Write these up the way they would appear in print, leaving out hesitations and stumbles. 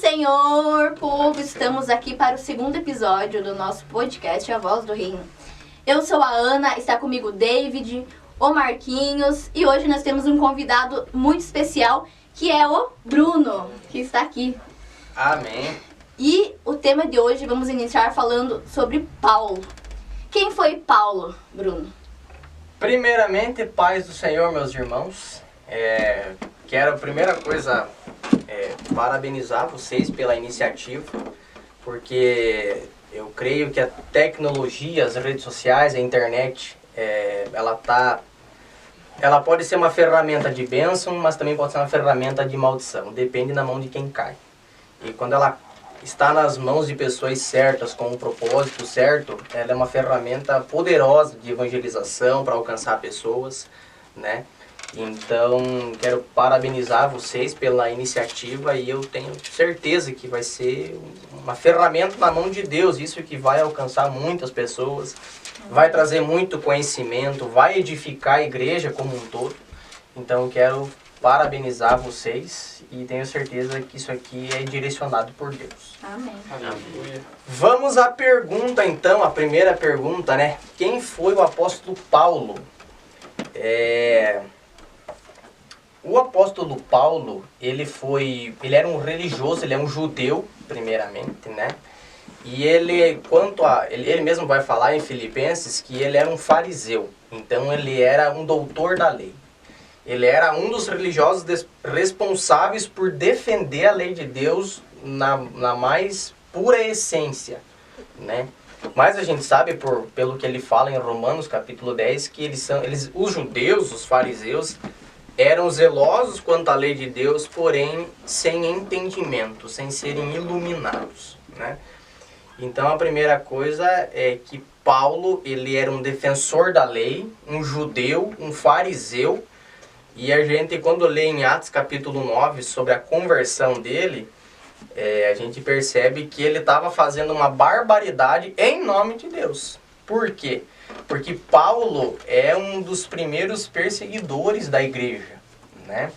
Senhor, povo! Estamos aqui para o segundo episódio do nosso podcast A Voz do Reino. Eu sou a Ana, está comigo o David, o Marquinhos e hoje nós temos um convidado muito especial que é o Bruno, que está aqui. Amém. E o tema de hoje vamos iniciar falando sobre Paulo. Quem foi Paulo, Bruno? Primeiramente, paz do Senhor, meus irmãos. Quero, a primeira coisa, parabenizar vocês pela iniciativa, porque eu creio que a tecnologia, as redes sociais, a internet, ela pode ser uma ferramenta de bênção, mas também pode ser uma ferramenta de maldição. Depende na mão de quem cai. E quando ela está nas mãos de pessoas certas, com um propósito certo, ela é uma ferramenta poderosa de evangelização para alcançar pessoas, né? Então, quero parabenizar vocês pela iniciativa e eu tenho certeza que vai ser uma ferramenta na mão de Deus, isso que vai alcançar muitas pessoas, vai trazer muito conhecimento, vai edificar a igreja como um todo. Então, quero parabenizar vocês e tenho certeza que isso aqui é direcionado por Deus. Amém. Aleluia. Vamos à pergunta então, a primeira pergunta, né? Quem foi o apóstolo Paulo? O apóstolo Paulo, ele era um religioso, ele é um judeu, primeiramente, né? E ele mesmo vai falar em Filipenses que ele era um fariseu, então ele era um doutor da lei. Ele era um dos religiosos responsáveis por defender a lei de Deus na mais pura essência, né? Mas a gente sabe, pelo que ele fala em Romanos capítulo 10, que os judeus, os fariseus, eram zelosos quanto à lei de Deus, porém sem entendimento, sem serem iluminados, né? Então a primeira coisa é que Paulo, ele era um defensor da lei, um judeu, um fariseu, e a gente, quando lê em Atos capítulo 9 sobre a conversão dele, a gente percebe que ele estava fazendo uma barbaridade em nome de Deus. Por quê? Porque Paulo é um dos primeiros perseguidores da igreja, né?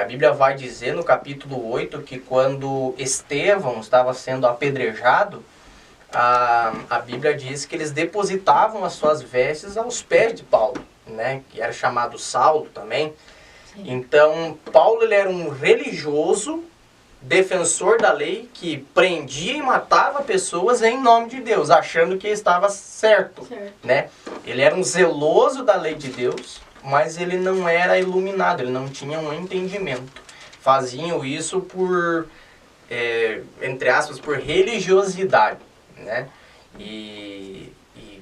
A Bíblia vai dizer no capítulo 8 que quando Estevão estava sendo apedrejado, a Bíblia diz que eles depositavam as suas vestes aos pés de Paulo, né? Que era chamado Saulo também. Sim. Então, Paulo, ele era um religioso, defensor da lei, que prendia e matava pessoas em nome de Deus, achando que estava certo, né? Ele era um zeloso da lei de Deus, mas ele não era iluminado, ele não tinha um entendimento. Faziam isso por, entre aspas, por religiosidade, né? E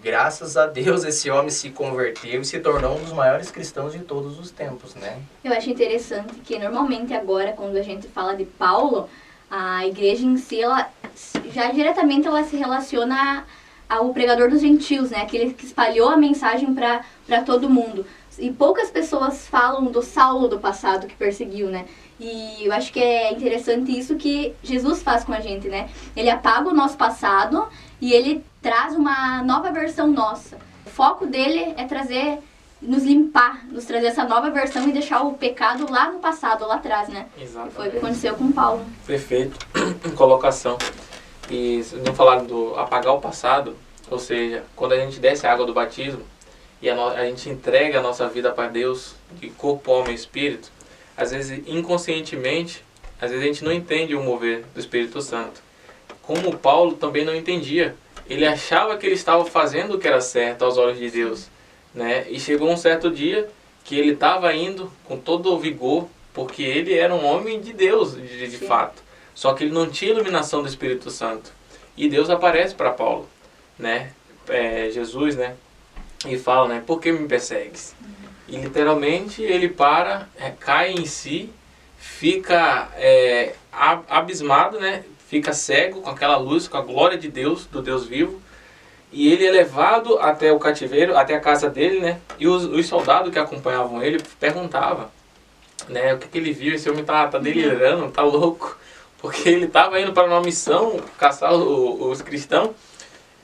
graças a Deus esse homem se converteu e se tornou um dos maiores cristãos de todos os tempos, né? Eu acho interessante que normalmente agora, quando a gente fala de Paulo, a igreja em si, ela já diretamente ela se relaciona ao pregador dos gentios, né? Aquele que espalhou a mensagem para todo mundo. E poucas pessoas falam do Saulo do passado que perseguiu, né? E eu acho que é interessante isso que Jesus faz com a gente, né? Ele apaga o nosso passado e ele traz uma nova versão nossa. O foco dele é nos limpar, nos trazer essa nova versão e deixar o pecado lá no passado, lá atrás, né? Exatamente. Foi o que aconteceu com Paulo. Perfeito. Colocação. E não falaram do apagar o passado, ou seja, quando a gente desce a água do batismo e a gente entrega a nossa vida para Deus, de corpo, alma e espírito, às vezes inconscientemente, às vezes a gente não entende o mover do Espírito Santo. Como Paulo também não entendia. Ele achava que ele estava fazendo o que era certo aos olhos de Deus, né? E chegou um certo dia que ele estava indo com todo o vigor, porque ele era um homem de Deus, de fato. Só que ele não tinha iluminação do Espírito Santo. E Deus aparece para Paulo, né? Jesus, né? E fala, né? Por que me persegues? E literalmente ele cai em si, fica abismado, né? Fica cego com aquela luz, com a glória de Deus, do Deus vivo. E ele é levado até o cativeiro, até a casa dele, né? E os soldados que acompanhavam ele perguntavam, né? O que ele viu? Esse homem tá delirando, tá louco. Porque ele estava indo para uma missão, caçar os cristãos.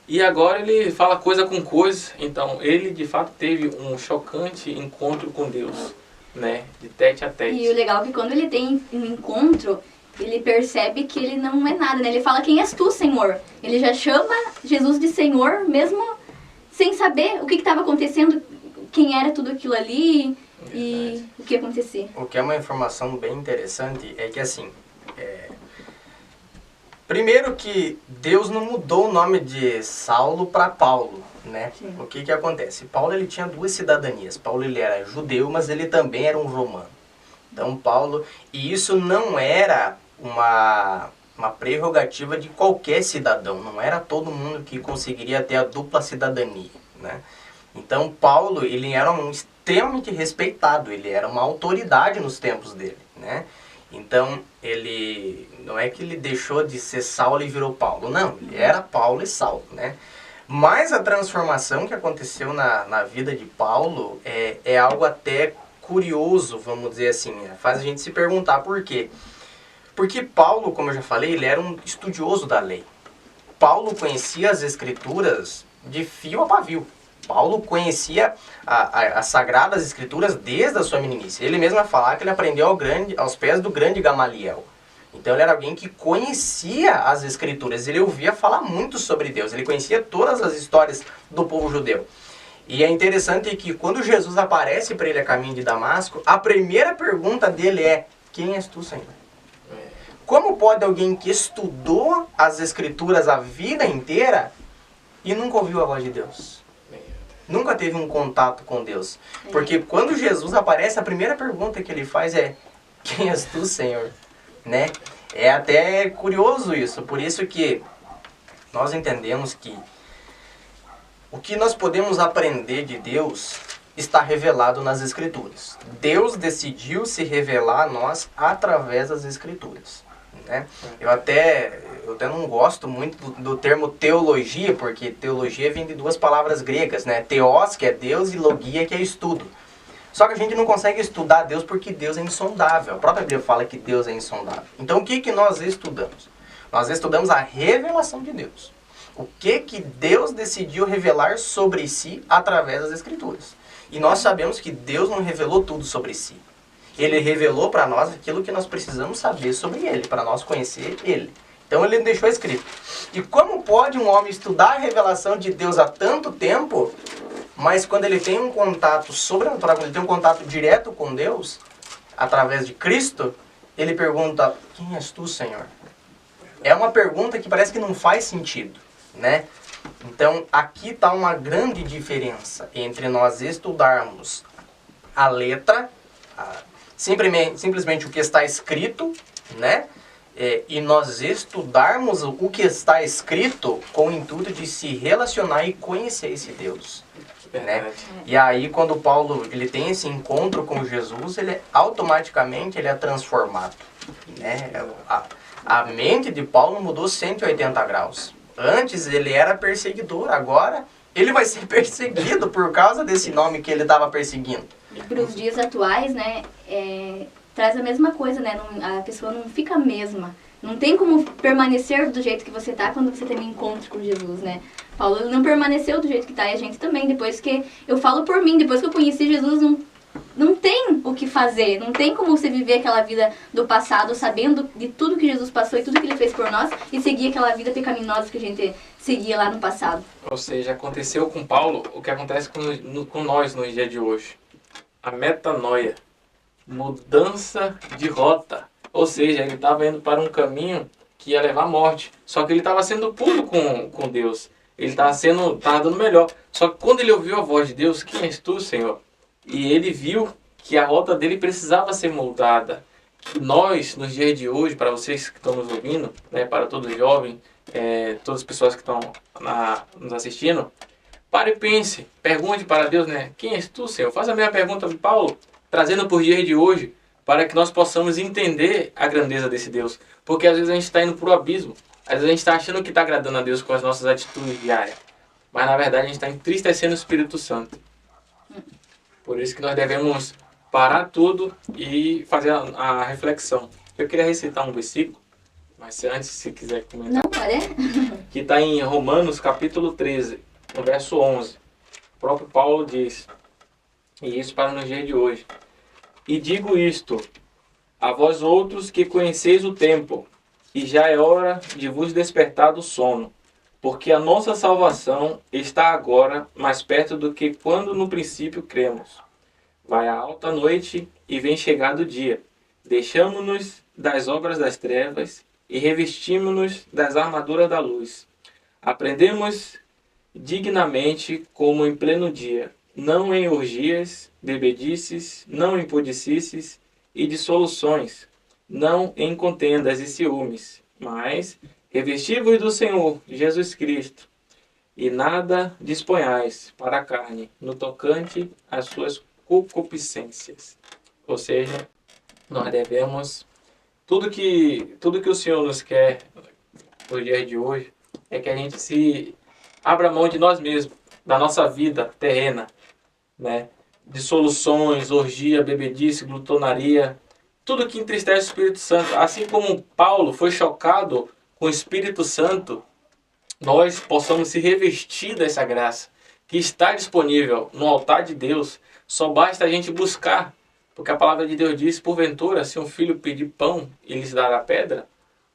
E agora ele fala coisa com coisa. Então ele de fato teve um chocante encontro com Deus, né? De tete a tete. E o legal é que quando ele tem um encontro, ele percebe que ele não é nada, né? Ele fala, quem és tu, Senhor? Ele já chama Jesus de Senhor, mesmo sem saber o que estava acontecendo, quem era tudo aquilo ali e o que ia acontecer. O que é uma informação bem interessante é que, assim, primeiro que Deus não mudou o nome de Saulo para Paulo, né? Sim. O que acontece? Paulo, ele tinha duas cidadanias. Paulo, ele era judeu, mas ele também era um romano. Então, Paulo... E isso não era uma prerrogativa de qualquer cidadão. Não era todo mundo que conseguiria ter a dupla cidadania, né? Então, Paulo, ele era extremamente respeitado. Ele era uma autoridade nos tempos dele, né? Então, ele... Não é que ele deixou de ser Saulo e virou Paulo. Não, ele era Paulo e Saulo, né? Mas a transformação que aconteceu na vida de Paulo é algo até curioso, vamos dizer assim. Faz a gente se perguntar por quê. Porque Paulo, como eu já falei, ele era um estudioso da lei. Paulo conhecia as escrituras de fio a pavio. Paulo conhecia as sagradas escrituras desde a sua meninice. Ele mesmo vai falar que ele aprendeu aos pés do grande Gamaliel. Então ele era alguém que conhecia as escrituras. Ele ouvia falar muito sobre Deus. Ele conhecia todas as histórias do povo judeu. E é interessante que quando Jesus aparece para ele a caminho de Damasco, a primeira pergunta dele é: quem és tu, Senhor? Como pode alguém que estudou as escrituras a vida inteira e nunca ouviu a voz de Deus? Nunca teve um contato com Deus. Porque quando Jesus aparece, a primeira pergunta que ele faz é: quem és tu, Senhor? Né? É até curioso isso. Por isso que nós entendemos que o que nós podemos aprender de Deus está revelado nas Escrituras. Deus decidiu se revelar a nós através das Escrituras, né? Eu até não gosto muito do termo teologia, porque teologia vem de duas palavras gregas, né? Theos, que é Deus, e logia, que é estudo. Só que a gente não consegue estudar Deus porque Deus é insondável. A própria Bíblia fala que Deus é insondável. Então o que nós estudamos? Nós estudamos a revelação de Deus. O que Deus decidiu revelar sobre si através das Escrituras. E nós sabemos que Deus não revelou tudo sobre si. Ele revelou para nós aquilo que nós precisamos saber sobre Ele, para nós conhecer Ele. Então Ele deixou escrito. E como pode um homem estudar a revelação de Deus há tanto tempo, mas quando ele tem um contato sobrenatural, quando ele tem um contato direto com Deus, através de Cristo, ele pergunta: quem és tu, Senhor? É uma pergunta que parece que não faz sentido, né? Então, aqui está uma grande diferença entre nós estudarmos a letra, simplesmente o que está escrito, né? E nós estudarmos o que está escrito com o intuito de se relacionar e conhecer esse Deus, né? E aí, quando Paulo ele tem esse encontro com Jesus, automaticamente ele é transformado, né? A mente de Paulo mudou 180 graus. Antes ele era perseguidor, agora ele vai ser perseguido por causa desse nome que ele estava perseguindo. E para os dias atuais, né, traz a mesma coisa, né? A pessoa não fica a mesma. Não tem como permanecer do jeito que você tá quando você tem um encontro com Jesus, né? Paulo não permaneceu do jeito que tá, e a gente também. Depois que eu falo por mim, depois que eu conheci Jesus, não tem o que fazer. Não tem como você viver aquela vida do passado, sabendo de tudo que Jesus passou e tudo que Ele fez por nós, e seguir aquela vida pecaminosa que a gente seguia lá no passado. Ou seja, aconteceu com Paulo o que acontece com nós no dia de hoje. A metanoia, mudança de rota. Ou seja, ele estava indo para um caminho que ia levar à morte. Só que ele estava sendo puro com Deus. Ele estava dando melhor. Só que quando ele ouviu a voz de Deus: quem és tu, Senhor? E ele viu que a rota dele precisava ser moldada. Nós, nos dias de hoje, para vocês que estão nos ouvindo, né, para todo jovem, todas as pessoas que estão nos assistindo, pare e pense, pergunte para Deus, né? Quem és tu, Senhor? Faça a mesma pergunta de Paulo, trazendo para os dias de hoje, para que nós possamos entender a grandeza desse Deus. Porque às vezes a gente está indo para o abismo, às vezes a gente está achando que está agradando a Deus com as nossas atitudes diárias, mas na verdade a gente está entristecendo o Espírito Santo. Por isso que nós devemos parar tudo e fazer a reflexão. Eu queria recitar um versículo, mas antes, se quiser comentar. Não, pode? Que está em Romanos capítulo 13, no verso 11. O próprio Paulo diz, e isso para nos dias de hoje: e digo isto, A vós outros que conheceis o tempo, e já é hora de vos despertar do sono, porque a nossa salvação está agora mais perto do que quando no princípio cremos. Vai a alta noite e vem chegado o dia. Deixamo-nos das obras das trevas e revestimos-nos das armaduras da luz. Aprendemos dignamente como em pleno dia, não em orgias, bebedices, não em pudicices e dissoluções, não em contendas e ciúmes, mas revesti-vos do Senhor Jesus Cristo, e nada disponhais para a carne, no tocante às suas concupiscências. Ou seja, nós devemos, tudo que o Senhor nos quer no dia de hoje, é que a gente se abra mão de nós mesmos, da nossa vida terrena, né? Dissoluções, orgia, bebedice, glutonaria, tudo que entristece o Espírito Santo. Assim como Paulo foi chocado com o Espírito Santo, nós possamos se revestir dessa graça que está disponível no altar de Deus. Só basta a gente buscar, porque a palavra de Deus diz, porventura, se um filho pedir pão, ele lhes dará pedra,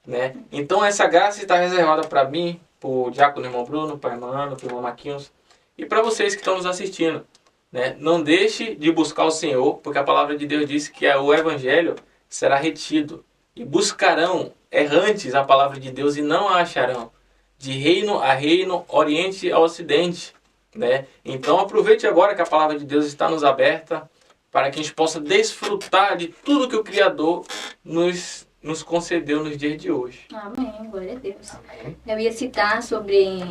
né? Então essa graça está reservada para mim, para o diácono irmão Bruno, para a irmã Ana, para o irmão Marquinhos e para vocês que estão nos assistindo, né? Não deixe de buscar o Senhor, porque a palavra de Deus diz que o evangelho será retido e buscarão errantes a palavra de Deus e não a acharão, de reino a reino, oriente a ocidente, né? Então aproveite agora que a palavra de Deus está nos aberta para que a gente possa desfrutar de tudo que o Criador nos concedeu nos dias de hoje. Amém, glória a Deus. Eu ia citar sobre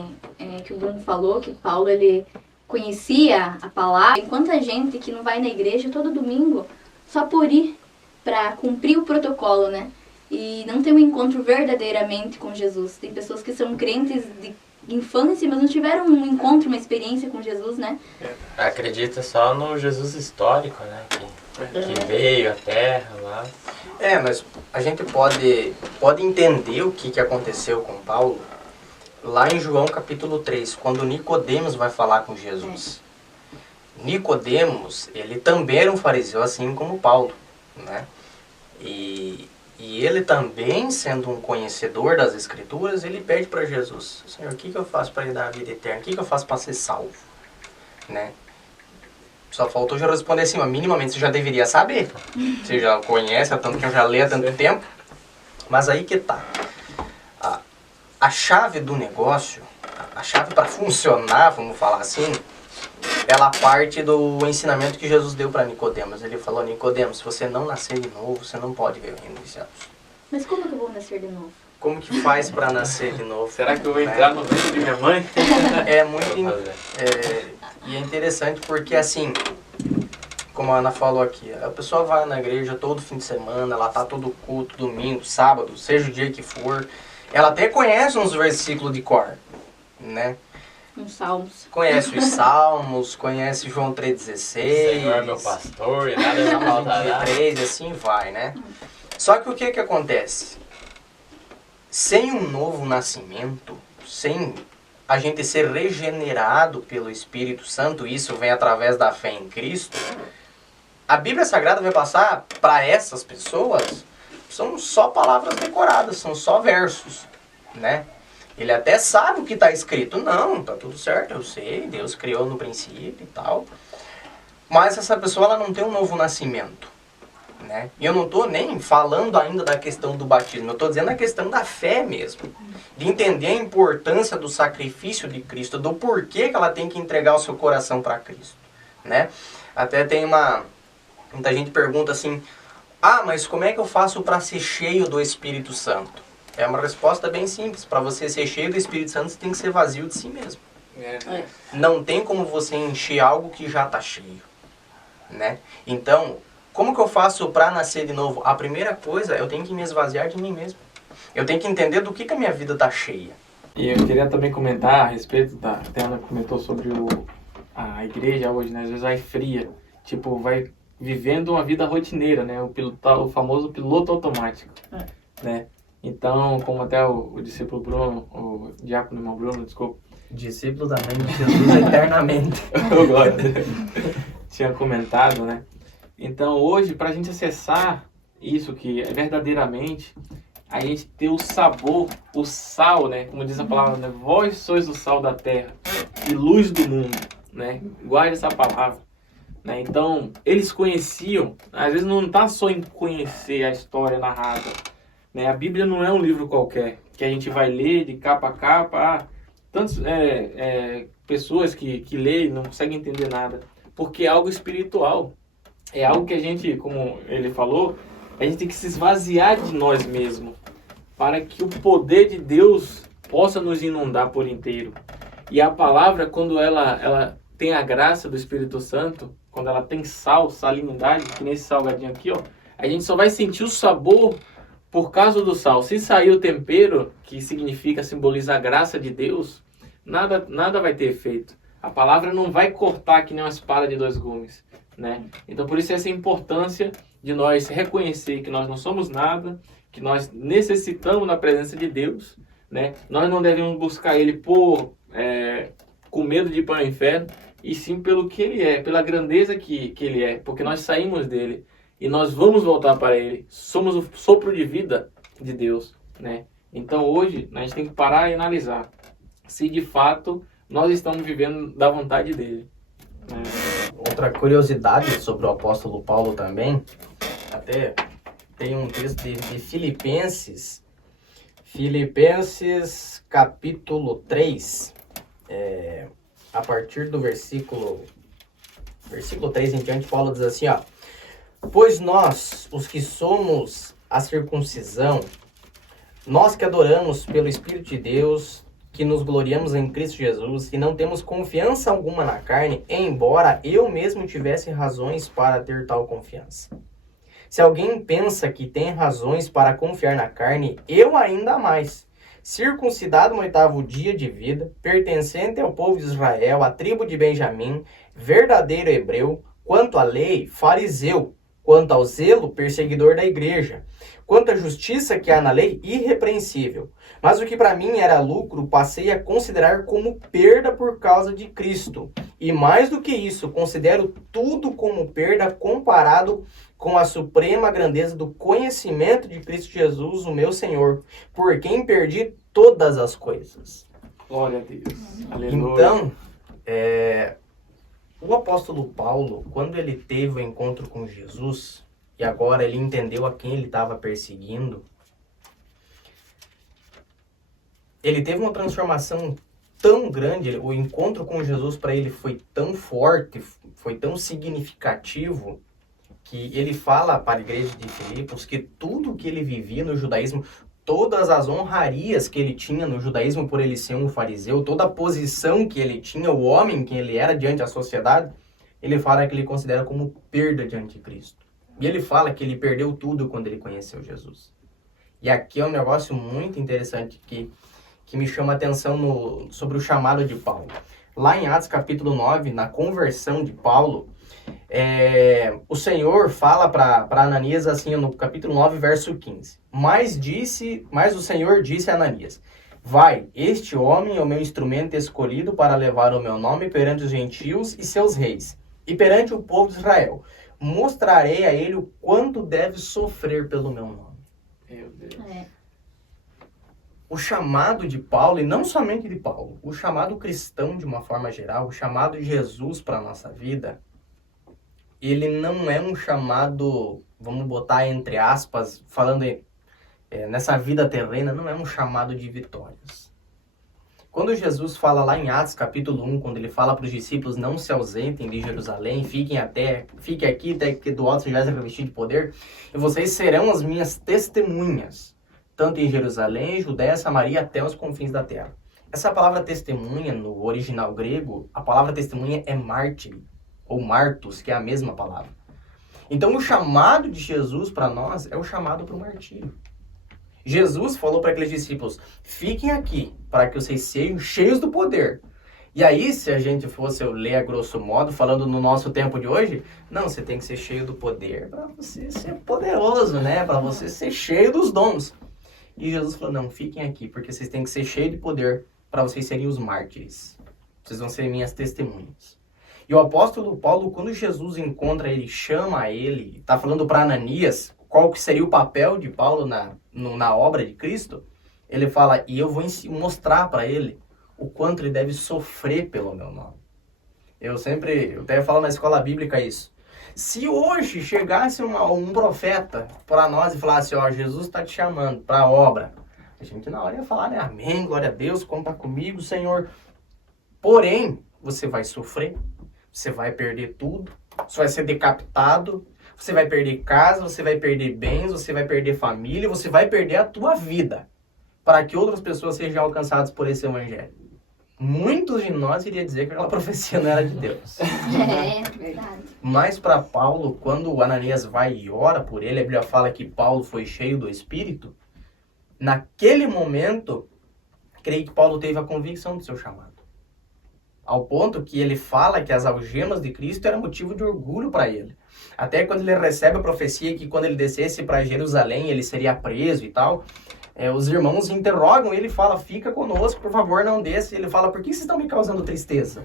que o Bruno falou, que Paulo ele conhecia a palavra. Tem quanta gente que não vai na igreja todo domingo só por ir para cumprir o protocolo, né? E não tem um encontro verdadeiramente com Jesus. Tem pessoas que são crentes de infância, mas não tiveram um encontro, uma experiência com Jesus, né? Acredita só no Jesus histórico, né? Que veio à Terra lá. Mas a gente pode entender o que aconteceu com Paulo lá em João capítulo 3, quando Nicodemos vai falar com Jesus. Nicodemos, ele também era um fariseu, assim como Paulo, né? E ele também, sendo um conhecedor das Escrituras, ele pede para Jesus: Senhor, o que eu faço para dar a vida eterna? O que eu faço para ser salvo? Né? Só faltou já responder assim, mas minimamente você já deveria saber. Você já conhece, há tanto que eu já leio há tanto tempo. Mas aí que tá. A chave do negócio, a chave para funcionar, vamos falar assim, ela parte do ensinamento que Jesus deu para Nicodemos. Ele falou: Nicodemos, se você não nascer de novo, você não pode ver o reino dos céus. Mas como que eu vou nascer de novo? Como que faz para nascer de novo? Será que eu vou entrar no ventre de minha mãe? E é interessante porque, assim, como a Ana falou aqui, a pessoa vai na igreja todo fim de semana, ela tá todo culto, domingo, sábado, seja o dia que for. Ela até conhece uns versículos de cor, né? Uns salmos. Conhece os salmos, conhece João 3,16. Senhor é meu pastor e nada me faltará. 3, assim vai, né? Só que o que acontece? Sem um novo nascimento, sem a gente ser regenerado pelo Espírito Santo, isso vem através da fé em Cristo, a Bíblia Sagrada vai passar para essas pessoas, são só palavras decoradas, são só versos, né? Ele até sabe o que está escrito. Não, tá tudo certo, eu sei, Deus criou no princípio e tal. Mas essa pessoa ela não tem um novo nascimento, né? E eu não estou nem falando ainda da questão do batismo, eu estou dizendo a questão da fé mesmo. De entender a importância do sacrifício de Cristo, do porquê que ela tem que entregar o seu coração para Cristo, né? Até tem muita gente pergunta assim: mas como é que eu faço para ser cheio do Espírito Santo? É uma resposta bem simples. Para você ser cheio do Espírito Santo, você tem que ser vazio de si mesmo. Não tem como você encher algo que já está cheio, né? Então, como que eu faço para nascer de novo? A primeira coisa, eu tenho que me esvaziar de mim mesmo. Eu tenho que entender do que a minha vida está cheia. E eu queria também comentar a respeito da... A Ana comentou sobre a igreja hoje, né? Às vezes vai fria. Tipo, vai vivendo uma vida rotineira, né? O famoso piloto automático, né? Então, como até o discípulo Bruno, o diácono irmão Bruno, desculpa. Discípulo da mãe de Jesus eternamente. Tinha comentado, né? Então, hoje, para a gente acessar isso, que é verdadeiramente a gente ter o sabor, o sal, né? Como diz a palavra, né? Vós sois o sal da terra e luz do mundo, né? Guarde essa palavra, né? Então, eles conheciam, às vezes não está só em conhecer a história narrada, né? A Bíblia não é um livro qualquer, que a gente vai ler de capa a capa. Tantas pessoas que leem não conseguem entender nada, porque é algo espiritual. É algo que a gente, como ele falou, a gente tem que se esvaziar de nós mesmos, para que o poder de Deus possa nos inundar por inteiro. E a palavra, quando ela tem a graça do Espírito Santo, quando ela tem sal, salinidade, que nesse salgadinho aqui, ó, a gente só vai sentir o sabor por causa do sal. Se sair o tempero, que simboliza a graça de Deus, nada vai ter efeito. A palavra não vai cortar que nem uma espada de 2 gumes, né? Então, por isso essa importância de nós reconhecer que nós não somos nada, que nós necessitamos da presença de Deus, né? Nós não devemos buscar Ele com medo de ir para o inferno, e sim pelo que Ele é, pela grandeza que Ele é, porque nós saímos dele e nós vamos voltar para Ele. Somos o sopro de vida de Deus, né? Então hoje a gente tem que parar e analisar se de fato nós estamos vivendo da vontade dele. Outra curiosidade sobre o apóstolo Paulo também, até tem um texto de Filipenses capítulo 3, a partir do versículo 3 em diante, Paulo diz assim, ó: pois nós, os que somos a circuncisão, nós que adoramos pelo Espírito de Deus, que nos gloriamos em Cristo Jesus e não temos confiança alguma na carne, embora eu mesmo tivesse razões para ter tal confiança. Se alguém pensa que tem razões para confiar na carne, eu ainda mais. Circuncidado no 8º dia de vida, pertencente ao povo de Israel, à tribo de Benjamim, verdadeiro hebreu, quanto à lei, fariseu, quanto ao zelo, perseguidor da igreja, quanto à justiça que há na lei, irrepreensível. Mas o que para mim era lucro, passei a considerar como perda por causa de Cristo. E mais do que isso, considero tudo como perda comparado com a suprema grandeza do conhecimento de Cristo Jesus, o meu Senhor, por quem perdi todas as coisas. Glória a Deus. Aleluia. Então, o apóstolo Paulo, quando ele teve o encontro com Jesus, e agora ele entendeu a quem ele estava perseguindo, ele teve uma transformação tão grande, o encontro com Jesus para ele foi tão forte, foi tão significativo, que ele fala para a igreja de Filipos que tudo que ele vivia no judaísmo, todas as honrarias que ele tinha no judaísmo por ele ser um fariseu, toda a posição que ele tinha, o homem que ele era diante da sociedade, ele fala que ele considera como perda diante de Cristo. E ele fala que ele perdeu tudo quando ele conheceu Jesus. E aqui é um negócio muito interessante que me chama a atenção sobre o chamado de Paulo. Lá em Atos capítulo 9, na conversão de Paulo, o Senhor fala para Ananias assim no capítulo 9, verso 15. Mas o Senhor disse a Ananias: vai, este homem é o meu instrumento escolhido para levar o meu nome perante os gentios e seus reis, e perante o povo de Israel. Mostrarei a ele o quanto deve sofrer pelo meu nome. Meu Deus. O chamado de Paulo, e não somente de Paulo, o chamado cristão de uma forma geral, o chamado de Jesus para a nossa vida, ele não é um chamado, vamos botar entre aspas, falando nessa vida terrena, não é um chamado de vitórias. Quando Jesus fala lá em Atos capítulo 1, quando ele fala para os discípulos não se ausentem de Jerusalém, fique aqui até que do alto sejais revestidos de poder, e vocês serão as minhas testemunhas, tanto em Jerusalém, Judéia, Samaria, até os confins da terra. Essa palavra testemunha, no original grego, a palavra testemunha é mártir, ou martus, que é a mesma palavra. Então o chamado de Jesus para nós é o chamado para o martírio. Jesus falou para aqueles discípulos: fiquem aqui, para que vocês sejam cheios do poder. E aí, se a gente fosse ler a grosso modo, falando no nosso tempo de hoje, não, você tem que ser cheio do poder para você ser poderoso, né? Para você ser cheio dos dons. E Jesus falou: não, fiquem aqui, porque vocês têm que ser cheios de poder para vocês serem os mártires. Vocês vão ser minhas testemunhas. E o apóstolo Paulo, quando Jesus encontra ele, chama ele, está falando para Ananias, qual que seria o papel de Paulo na obra de Cristo, ele fala, e eu vou mostrar para ele o quanto ele deve sofrer pelo meu nome. Eu até falo na escola bíblica isso. Se hoje chegasse um profeta para nós e falasse, ó, Jesus está te chamando para a obra, a gente na hora ia falar, né, amém, glória a Deus, conta comigo, Senhor. Porém, você vai sofrer, você vai perder tudo, você vai ser decapitado, você vai perder casa, você vai perder bens, você vai perder família, você vai perder a tua vida para que outras pessoas sejam alcançadas por esse evangelho. Muitos de nós iriam dizer que aquela profecia não era de Deus. É, verdade. Mas para Paulo, quando o Ananias vai e ora por ele, a Bíblia fala que Paulo foi cheio do Espírito. Naquele momento, creio que Paulo teve a convicção do seu chamado. Ao ponto que ele fala que as algemas de Cristo eram motivo de orgulho para ele. Até quando ele recebe a profecia que quando ele descesse para Jerusalém, ele seria preso e tal... os irmãos interrogam ele e falam, fica conosco, por favor, não desça. Ele fala, por que vocês estão me causando tristeza?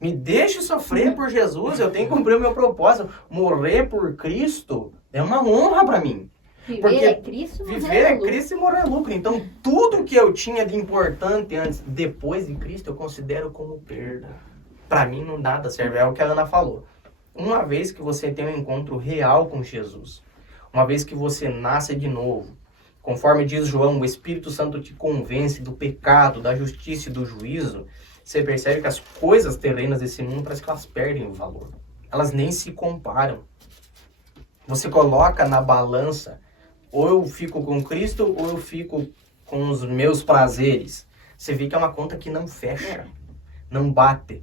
Me deixe sofrer por Jesus, eu tenho que cumprir o meu propósito. Morrer por Cristo é uma honra para mim. Viver é Cristo, viver é Cristo e morrer é lucro. Então, tudo que eu tinha de importante antes, depois de Cristo, eu considero como perda. Para mim, não nada serve. É o que a Ana falou. Uma vez que você tem um encontro real com Jesus, uma vez que você nasce de novo, conforme diz João, o Espírito Santo te convence do pecado, da justiça e do juízo, você percebe que as coisas terrenas desse mundo parece que elas perdem o valor. Elas nem se comparam. Você coloca na balança, ou eu fico com Cristo, ou eu fico com os meus prazeres. Você vê que é uma conta que não fecha, não bate.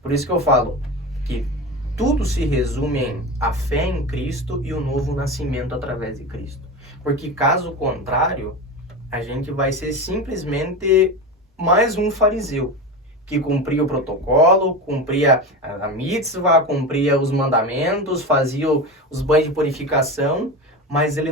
Por isso que eu falo que tudo se resume em a fé em Cristo e o novo nascimento através de Cristo. Porque caso contrário, a gente vai ser simplesmente mais um fariseu, que cumpria o protocolo, cumpria a mitzvah, cumpria os mandamentos, fazia os banhos de purificação, mas ele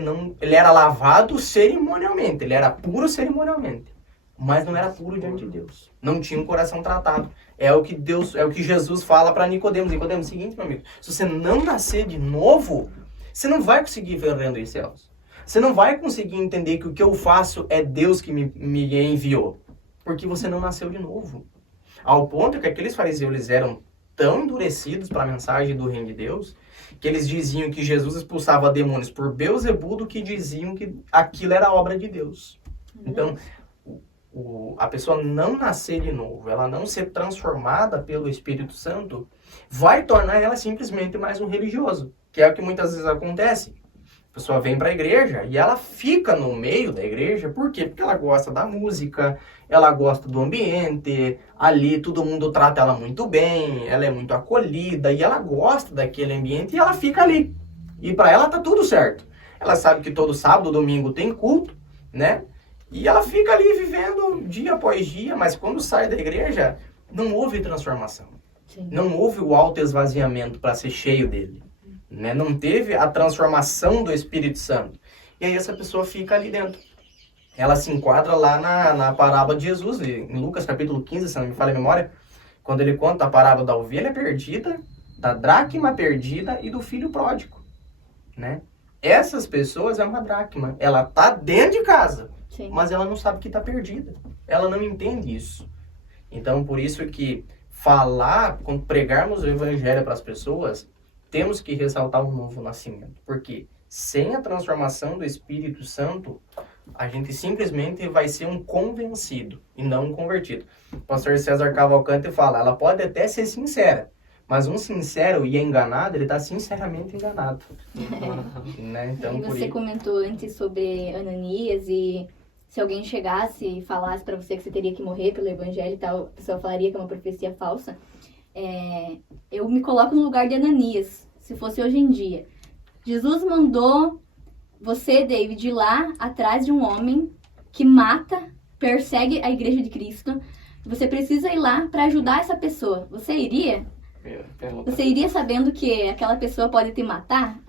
era lavado cerimonialmente, ele era puro cerimonialmente, mas não era puro diante de Deus. Não tinha um coração tratado. É o que Jesus fala para Nicodemos. Nicodemos, é o seguinte, meu amigo, se você não nascer de novo, você não vai conseguir ver o reino dos céus. Você não vai conseguir entender que o que eu faço é Deus que me enviou. Porque você não nasceu de novo. Ao ponto que aqueles fariseus eles eram tão endurecidos para a mensagem do reino de Deus, que eles diziam que Jesus expulsava demônios por Beelzebul, do que diziam que aquilo era obra de Deus. Então, a pessoa não nascer de novo, ela não ser transformada pelo Espírito Santo, vai tornar ela simplesmente mais um religioso. Que é o que muitas vezes acontece. A pessoa vem para a igreja e ela fica no meio da igreja. Por quê? Porque ela gosta da música, ela gosta do ambiente, ali todo mundo trata ela muito bem, ela é muito acolhida e ela gosta daquele ambiente e ela fica ali. E para ela tá tudo certo. Ela sabe que todo sábado, domingo tem culto, né? E ela fica ali vivendo dia após dia, mas quando sai da igreja, não houve transformação. Sim. Não houve o autoesvaziamento para ser cheio dele. Né? Não teve a transformação do Espírito Santo. E aí essa pessoa fica ali dentro. Ela se enquadra lá na parábola de Jesus, em Lucas capítulo 15, se não me falha a memória, quando ele conta a parábola da ovelha perdida, da dracma perdida e do filho pródigo. Né? Essas pessoas é uma dracma. Ela está dentro de casa, sim, mas ela não sabe que está perdida. Ela não entende isso. Então, por isso que quando pregarmos o evangelho para as pessoas, temos que ressaltar o novo nascimento. Porque sem a transformação do Espírito Santo, a gente simplesmente vai ser um convencido e não um convertido. O pastor César Cavalcante fala, ela pode até ser sincera, mas um sincero e enganado, ele está sinceramente enganado. Né? Então, e você comentou antes sobre Ananias e se alguém chegasse e falasse para você que você teria que morrer pelo evangelho e tal, a pessoa falaria que é uma profecia falsa. Eu me coloco no lugar de Ananias, se fosse hoje em dia. Jesus mandou você, David, ir lá atrás de um homem que mata, persegue a igreja de Cristo. Você precisa ir lá para ajudar essa pessoa. Você iria? Você iria sabendo que aquela pessoa pode te matar?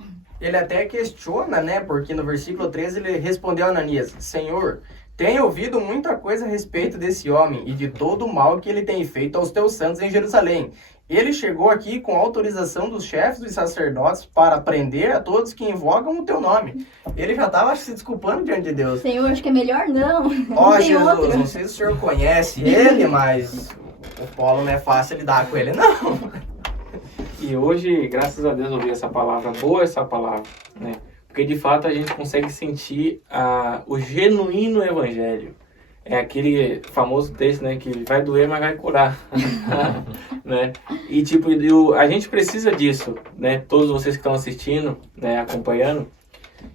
Ele até questiona, né? Porque no versículo 13 ele respondeu a Ananias, Senhor, tenho ouvido muita coisa a respeito desse homem e de todo o mal que ele tem feito aos teus santos em Jerusalém. Ele chegou aqui com autorização dos chefes dos sacerdotes para prender a todos que invocam o teu nome. Ele já estava se desculpando diante de Deus. Senhor, acho que é melhor não. Ó, Tem Jesus, outro. não sei se o senhor conhece ele, mas o Paulo não é fácil lidar com ele, não. E hoje, graças a Deus, eu ouvi essa palavra, boa essa palavra, né? Porque de fato a gente consegue sentir o genuíno evangelho. É aquele famoso texto, né, que vai doer, mas vai curar, né? E tipo, a gente precisa disso, né? Todos vocês que estão assistindo, né, acompanhando,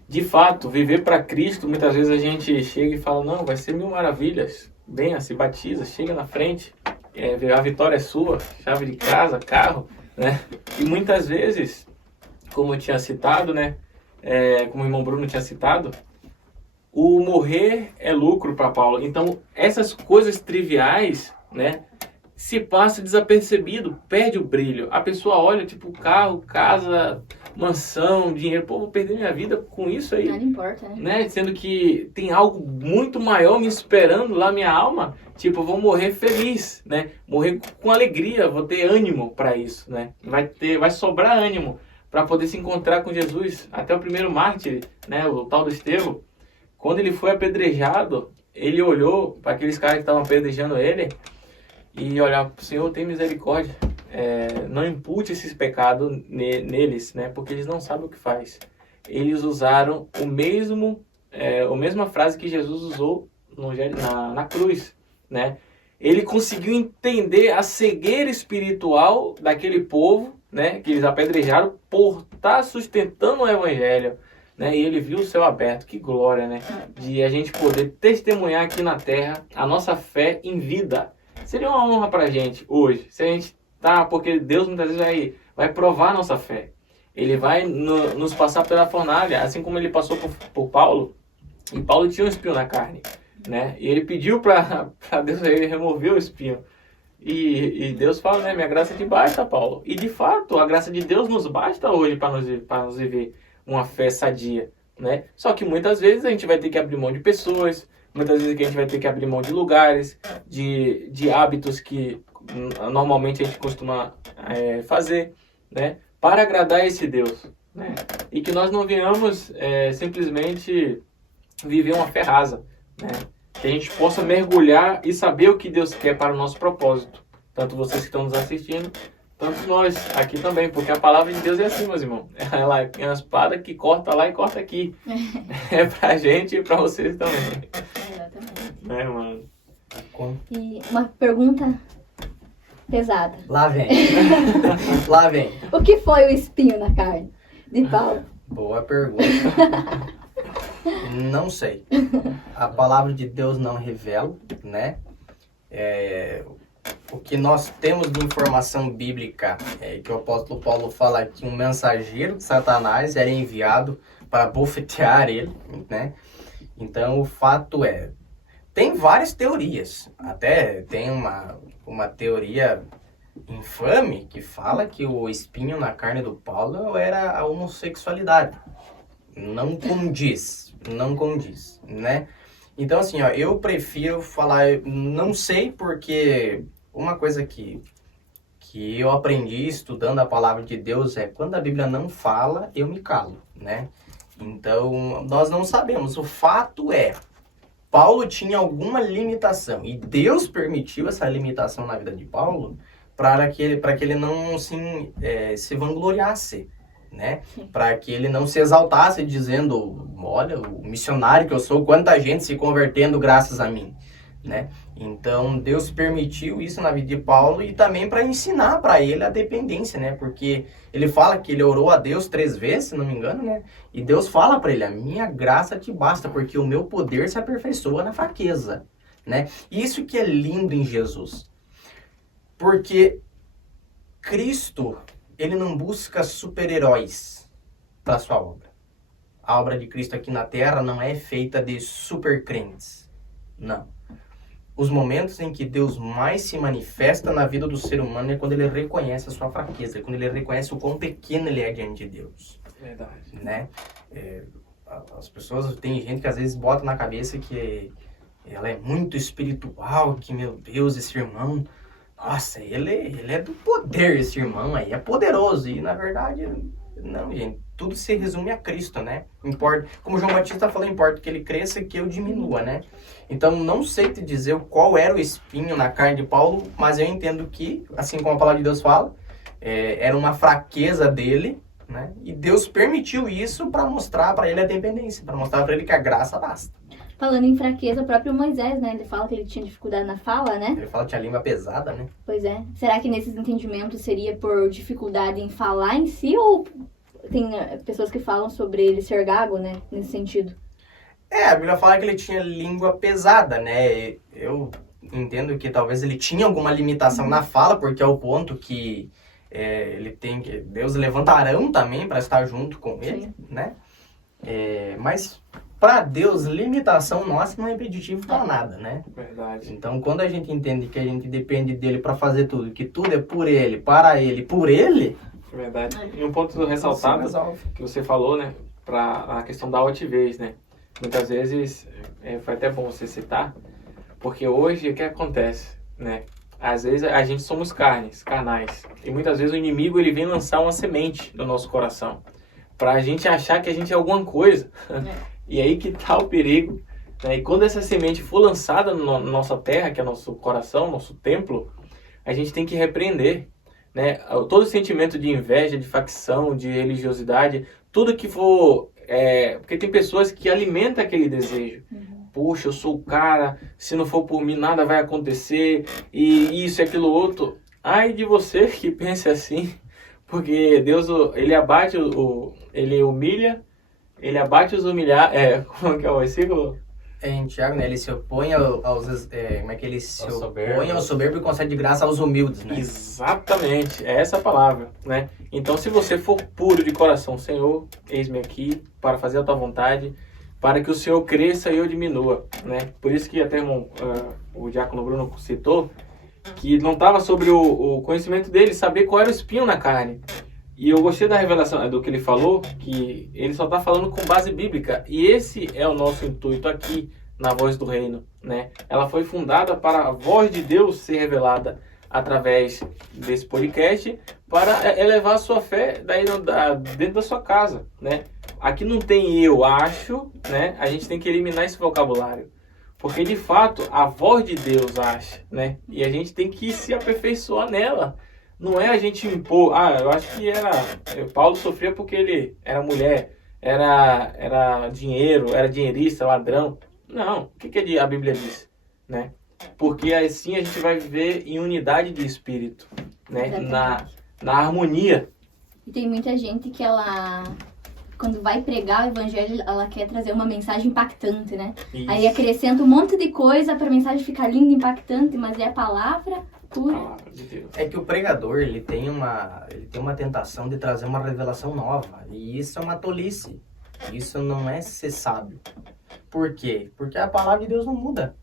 de fato, viver para Cristo, muitas vezes a gente chega e fala, não, vai ser 1000 maravilhas, venha, se batiza, chega na frente, a vitória é sua, chave de casa, carro, né? E muitas vezes, como eu tinha citado, né, como o irmão Bruno tinha citado, o morrer é lucro para Paulo. Então, essas coisas triviais, né, se passa desapercebido, perde o brilho. A pessoa olha, tipo, carro, casa, mansão, dinheiro. Pô, vou perder minha vida com isso aí. Nada importa, né? Sendo que tem algo muito maior me esperando lá, minha alma. Tipo, eu vou morrer feliz, né? Morrer com alegria, vou ter ânimo para isso, né? Vai sobrar ânimo para poder se encontrar com Jesus. Até o primeiro mártir, né, o tal do Estevão, quando ele foi apedrejado, ele olhou para aqueles caras que estavam apedrejando ele e olhava, Senhor, tem misericórdia, não impute esses pecados neles, né? Porque eles não sabem o que faz. Eles usaram a mesma frase que Jesus usou na cruz, né? Ele conseguiu entender a cegueira espiritual daquele povo, né, que eles apedrejaram por estar sustentando o evangelho. Né? E ele viu o céu aberto, que glória, né? De a gente poder testemunhar aqui na terra a nossa fé em vida. Seria uma honra pra gente hoje, se a gente porque Deus muitas vezes vai provar a nossa fé. Ele vai nos passar pela fornalha, assim como ele passou por Paulo, e Paulo tinha um espinho na carne, né? E ele pediu para Deus, ele remover o espinho. E Deus fala, né? Minha graça te basta, Paulo. E de fato, a graça de Deus nos basta hoje para nos viver uma fé sadia, né? Só que muitas vezes a gente vai ter que abrir mão de pessoas, muitas vezes a gente vai ter que abrir mão de lugares, de hábitos que normalmente a gente costuma fazer, né? Para agradar esse Deus, né? E que nós não venhamos simplesmente viver uma fé rasa, né? Que a gente possa mergulhar e saber o que Deus quer para o nosso propósito. Tanto vocês que estão nos assistindo, tanto nós aqui também, porque a palavra de Deus é assim, meus irmãos. Ela é uma espada que corta lá e corta aqui. É pra gente e pra vocês também. Exatamente. Né, mano? E uma pergunta pesada. Lá vem. Lá vem. O que foi o espinho na carne de Paulo? Boa pergunta. Não sei. A palavra de Deus não revela, né? O que nós temos de informação bíblica é que o apóstolo Paulo fala que um mensageiro de Satanás era enviado para bofetear ele, né? Então, o fato tem várias teorias. Até tem uma teoria infame que fala que o espinho na carne do Paulo era a homossexualidade. Não condiz, né? Então, assim, eu prefiro falar, não sei, porque uma coisa que eu aprendi estudando a palavra de Deus quando a Bíblia não fala, eu me calo, né? Então, nós não sabemos. O fato Paulo tinha alguma limitação, e Deus permitiu essa limitação na vida de Paulo para que ele não se vangloriasse, né? Para que ele não se exaltasse dizendo, olha, o missionário que eu sou, quanta gente se convertendo graças a mim, né? Então, Deus permitiu isso na vida de Paulo e também para ensinar para ele a dependência, né? Porque ele fala que ele orou a Deus 3 vezes, se não me engano, né? E Deus fala para ele, a minha graça te basta, porque o meu poder se aperfeiçoa na fraqueza, né? Isso que é lindo em Jesus. Porque Cristo, ele não busca super-heróis para a sua obra. A obra de Cristo aqui na Terra não é feita de super-crentes. Não. Os momentos em que Deus mais se manifesta na vida do ser humano é quando ele reconhece a sua fraqueza, quando ele reconhece o quão pequeno ele é diante de Deus. Verdade. Né? As pessoas, tem gente que às vezes bota na cabeça que ela é muito espiritual, que, meu Deus, esse irmão, nossa, ele é do poder, esse irmão aí, é poderoso. E, na verdade, não, gente, tudo se resume a Cristo, né? Importa, como João Batista falou, importa que ele cresça e que eu diminua, né? Então, não sei te dizer qual era o espinho na carne de Paulo, mas eu entendo que, assim como a palavra de Deus fala, era uma fraqueza dele, né? E Deus permitiu isso para mostrar para ele a dependência, para mostrar para ele que a graça basta. Falando em fraqueza, o próprio Moisés, né? Ele fala que ele tinha dificuldade na fala, né? Ele fala que tinha a língua pesada, né? Pois é. Será que nesses entendimentos seria por dificuldade em falar em si, ou tem pessoas que falam sobre ele ser gago, né? Nesse sentido. A Bíblia fala que ele tinha língua pesada, né? Eu entendo que talvez ele tinha alguma limitação na fala, porque é o ponto que ele tem que... Deus levanta Arão também para estar junto com ele, Sim. né? Mas para Deus, limitação nossa não é impeditivo para nada, né? Verdade. Então, quando a gente entende que a gente depende dele para fazer tudo, que tudo é por ele, para ele, por ele... Verdade. E um ponto ressaltado que você falou, né? Para a questão da altivez, né? Muitas vezes, foi até bom você citar, porque hoje o que acontece, né? Às vezes a gente somos carnais, e muitas vezes o inimigo ele vem lançar uma semente no nosso coração, para a gente achar que a gente é alguma coisa, e aí que tá o perigo, né? E quando essa semente for lançada na nossa terra, que é nosso coração, nosso templo, a gente tem que repreender, né? Todo sentimento de inveja, de facção, de religiosidade, tudo que for... porque tem pessoas que alimentam aquele desejo. Poxa, eu sou o cara, se não for por mim nada vai acontecer, e isso e aquilo outro. Ai de você que pense assim, porque Deus, ele abate, ele humilha, ele abate os humilhados. Como que é o versículo? Em Tiago, né? Ele se opõe aos como é que ele se opõe ao soberbo e concede de graça aos humildes, né? Exatamente, é essa a palavra, né? Então, se você for puro de coração, Senhor, eis-me aqui para fazer a tua vontade, para que o Senhor cresça e eu diminua, né? Por isso que até o diácono Bruno citou que não estava sobre o conhecimento dele, saber qual era o espinho na carne. E eu gostei da revelação do que ele falou, que ele só está falando com base bíblica. E esse é o nosso intuito aqui na Voz do Reino, né? Ela foi fundada para a voz de Deus ser revelada através desse podcast para elevar a sua fé dentro da sua casa, né? Aqui não tem eu acho, né? A gente tem que eliminar esse vocabulário. Porque, de fato, a voz de Deus acha, né? E a gente tem que se aperfeiçoar nela. Não é a gente impor... eu acho que Paulo sofria porque ele era mulher, era dinheiro, era dinheirista, ladrão. Não, o que a Bíblia diz, né? Porque assim a gente vai viver em unidade de espírito, né? Na harmonia. E tem muita gente que ela... Quando vai pregar o evangelho, ela quer trazer uma mensagem impactante, né? Isso. Aí acrescenta um monte de coisa para a mensagem ficar linda e impactante, mas é a palavra pura. É que o pregador, ele tem uma tentação de trazer uma revelação nova. E isso é uma tolice. Isso não é ser sábio. Por quê? Porque a palavra de Deus não muda.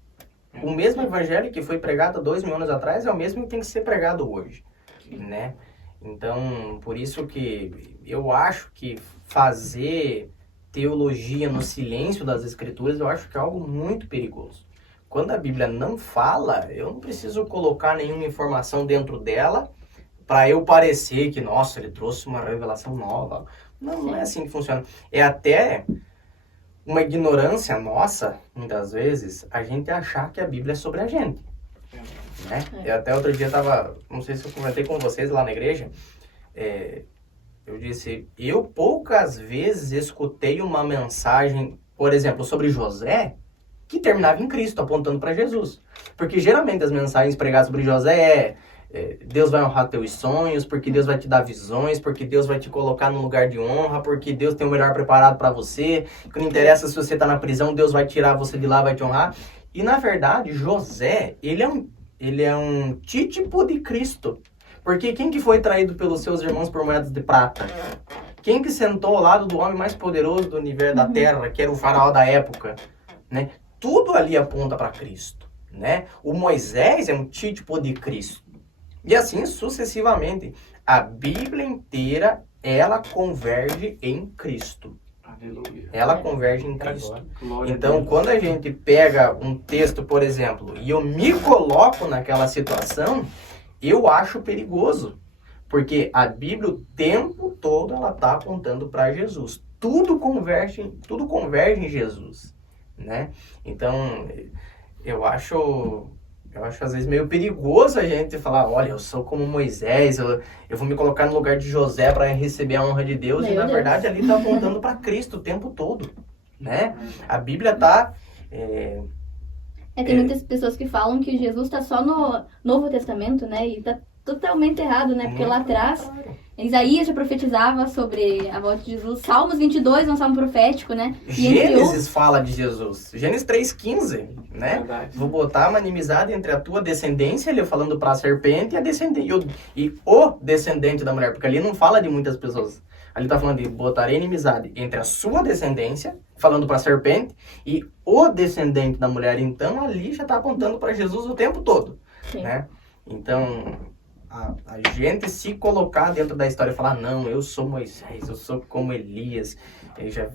O mesmo evangelho que foi pregado 2000 anos atrás é o mesmo que tem que ser pregado hoje, né? Então, por isso que eu acho que fazer teologia no silêncio das escrituras, eu acho que é algo muito perigoso. Quando a Bíblia não fala, eu não preciso colocar nenhuma informação dentro dela para eu parecer que, nossa, ele trouxe uma revelação nova. Não é assim que funciona. É até uma ignorância nossa, muitas vezes, a gente achar que a Bíblia é sobre a gente. Né? Eu até outro dia não sei se eu comentei com vocês lá na igreja, eu disse, eu poucas vezes escutei uma mensagem, por exemplo, sobre José, que terminava em Cristo, apontando para Jesus. Porque geralmente as mensagens pregadas sobre José Deus vai honrar teus sonhos, porque Deus vai te dar visões, porque Deus vai te colocar num lugar de honra, porque Deus tem o melhor preparado para você, que não interessa se você está na prisão, Deus vai tirar você de lá, vai te honrar. E na verdade, José, ele é um típico de Cristo. Porque quem que foi traído pelos seus irmãos por moedas de prata? Quem que sentou ao lado do homem mais poderoso do universo da terra, que era o faraó da época? Né? Tudo ali aponta para Cristo. Né? O Moisés é um típico de Cristo. E assim sucessivamente. A Bíblia inteira, ela converge em Cristo. Aleluia. Ela converge em Cristo. Glória Então, quando a gente pega um texto, por exemplo, e eu me coloco naquela situação, eu acho perigoso, porque a Bíblia o tempo todo ela está apontando para Jesus. Tudo converge em Jesus, né? Então, eu acho às vezes meio perigoso a gente falar, olha, eu sou como Moisés, eu vou me colocar no lugar de José para receber a honra de Deus, e na verdade ali está apontando para Cristo o tempo todo, né? A Bíblia está... Tem muitas pessoas que falam que Jesus está só no Novo Testamento, né? E está totalmente errado, né? Porque lá atrás, Isaías já profetizava sobre a volta de Jesus. Salmos 22 é um salmo profético, né? Gênesis fala de Jesus. Gênesis 3,15, né? Verdade. Vou botar uma inimizade entre a tua descendência, ele falando para a serpente, e o descendente da mulher. Porque ali não fala de muitas pessoas. Ali está falando de botarei inimizade entre a sua descendência, falando para a serpente, e o descendente da mulher. Então, ali já está apontando para Jesus o tempo todo, né? Então, a gente se colocar dentro da história e falar, não, eu sou Moisés, eu sou como Elias. Eu já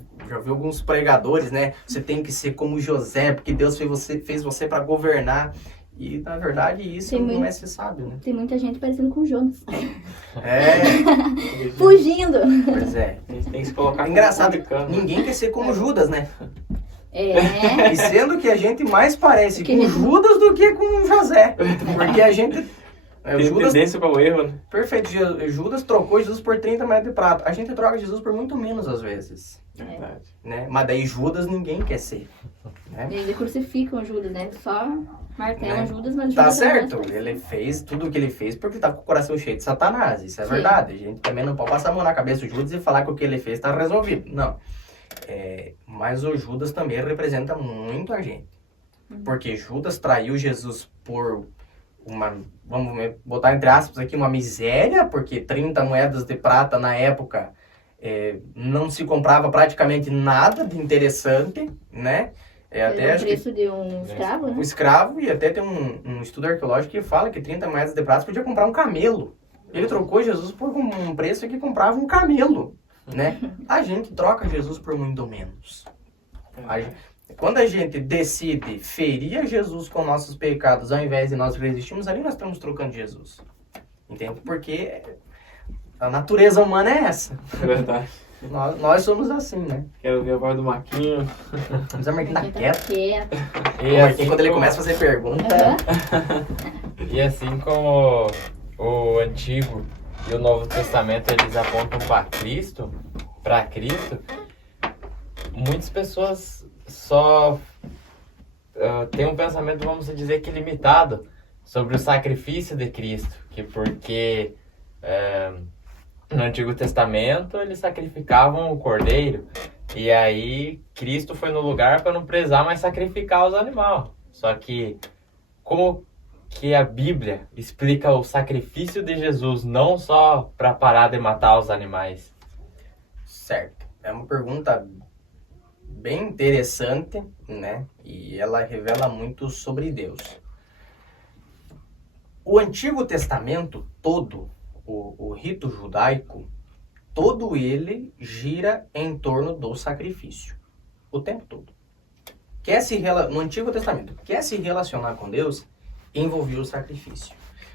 vi alguns pregadores, né? Você tem que ser como José, porque Deus fez você para governar. E, na verdade, isso não é ser sábio, né? Tem muita gente parecendo com Jonas. Fugindo. Pois é. A gente tem que se colocar engraçado, ninguém quer ser como Judas, né? E sendo que a gente mais parece com Judas do que com José. Porque a gente... Tem tendência para o erro, né? Perfeito. Judas trocou Jesus por 30 metros de prata. A gente troca Jesus por muito menos, às vezes. Verdade. Né? Mas daí Judas ninguém quer ser. Né? Eles crucificam Judas, né? Só martelam Judas, mas Tá Judas certo. Ele fez tudo o que ele fez porque tá com o coração cheio de Satanás. Isso é verdade. A gente também não pode passar a mão na cabeça do Judas e falar que o que ele fez tá resolvido. Não. Mas o Judas também representa muito a gente. Porque Judas traiu Jesus por vamos botar entre aspas aqui, uma miséria, porque 30 moedas de prata na época não se comprava praticamente nada de interessante, né? Até o preço de um escravo, né? Um escravo, e até tem um estudo arqueológico que fala que 30 moedas de prata podia comprar um camelo. Ele trocou Jesus por um preço que comprava um camelo, né? A gente troca Jesus por muito menos. Quando a gente decide ferir a Jesus com nossos pecados, ao invés de nós resistirmos, ali nós estamos trocando Jesus. Entende? Porque a natureza humana é essa. É verdade. Nós somos assim, né? Quero ver a voz do Marquinho. Mas o Marquinho tá quieto. E o Marquinho, quando ele começa a fazer pergunta... E assim como o Antigo e o Novo Testamento, eles apontam para Cristo, muitas pessoas só têm um pensamento, vamos dizer que limitado, sobre o sacrifício de Cristo, porque no Antigo Testamento eles sacrificavam o cordeiro, e aí Cristo foi no lugar para não precisar mais sacrificar os animais. Só que como que a Bíblia explica o sacrifício de Jesus não só para parar de matar os animais? Certo. É uma pergunta bem interessante, né? E ela revela muito sobre Deus. O Antigo Testamento todo, o rito judaico, todo ele gira em torno do sacrifício. O tempo todo. No Antigo Testamento, quer se relacionar com Deus, envolvia o sacrifício.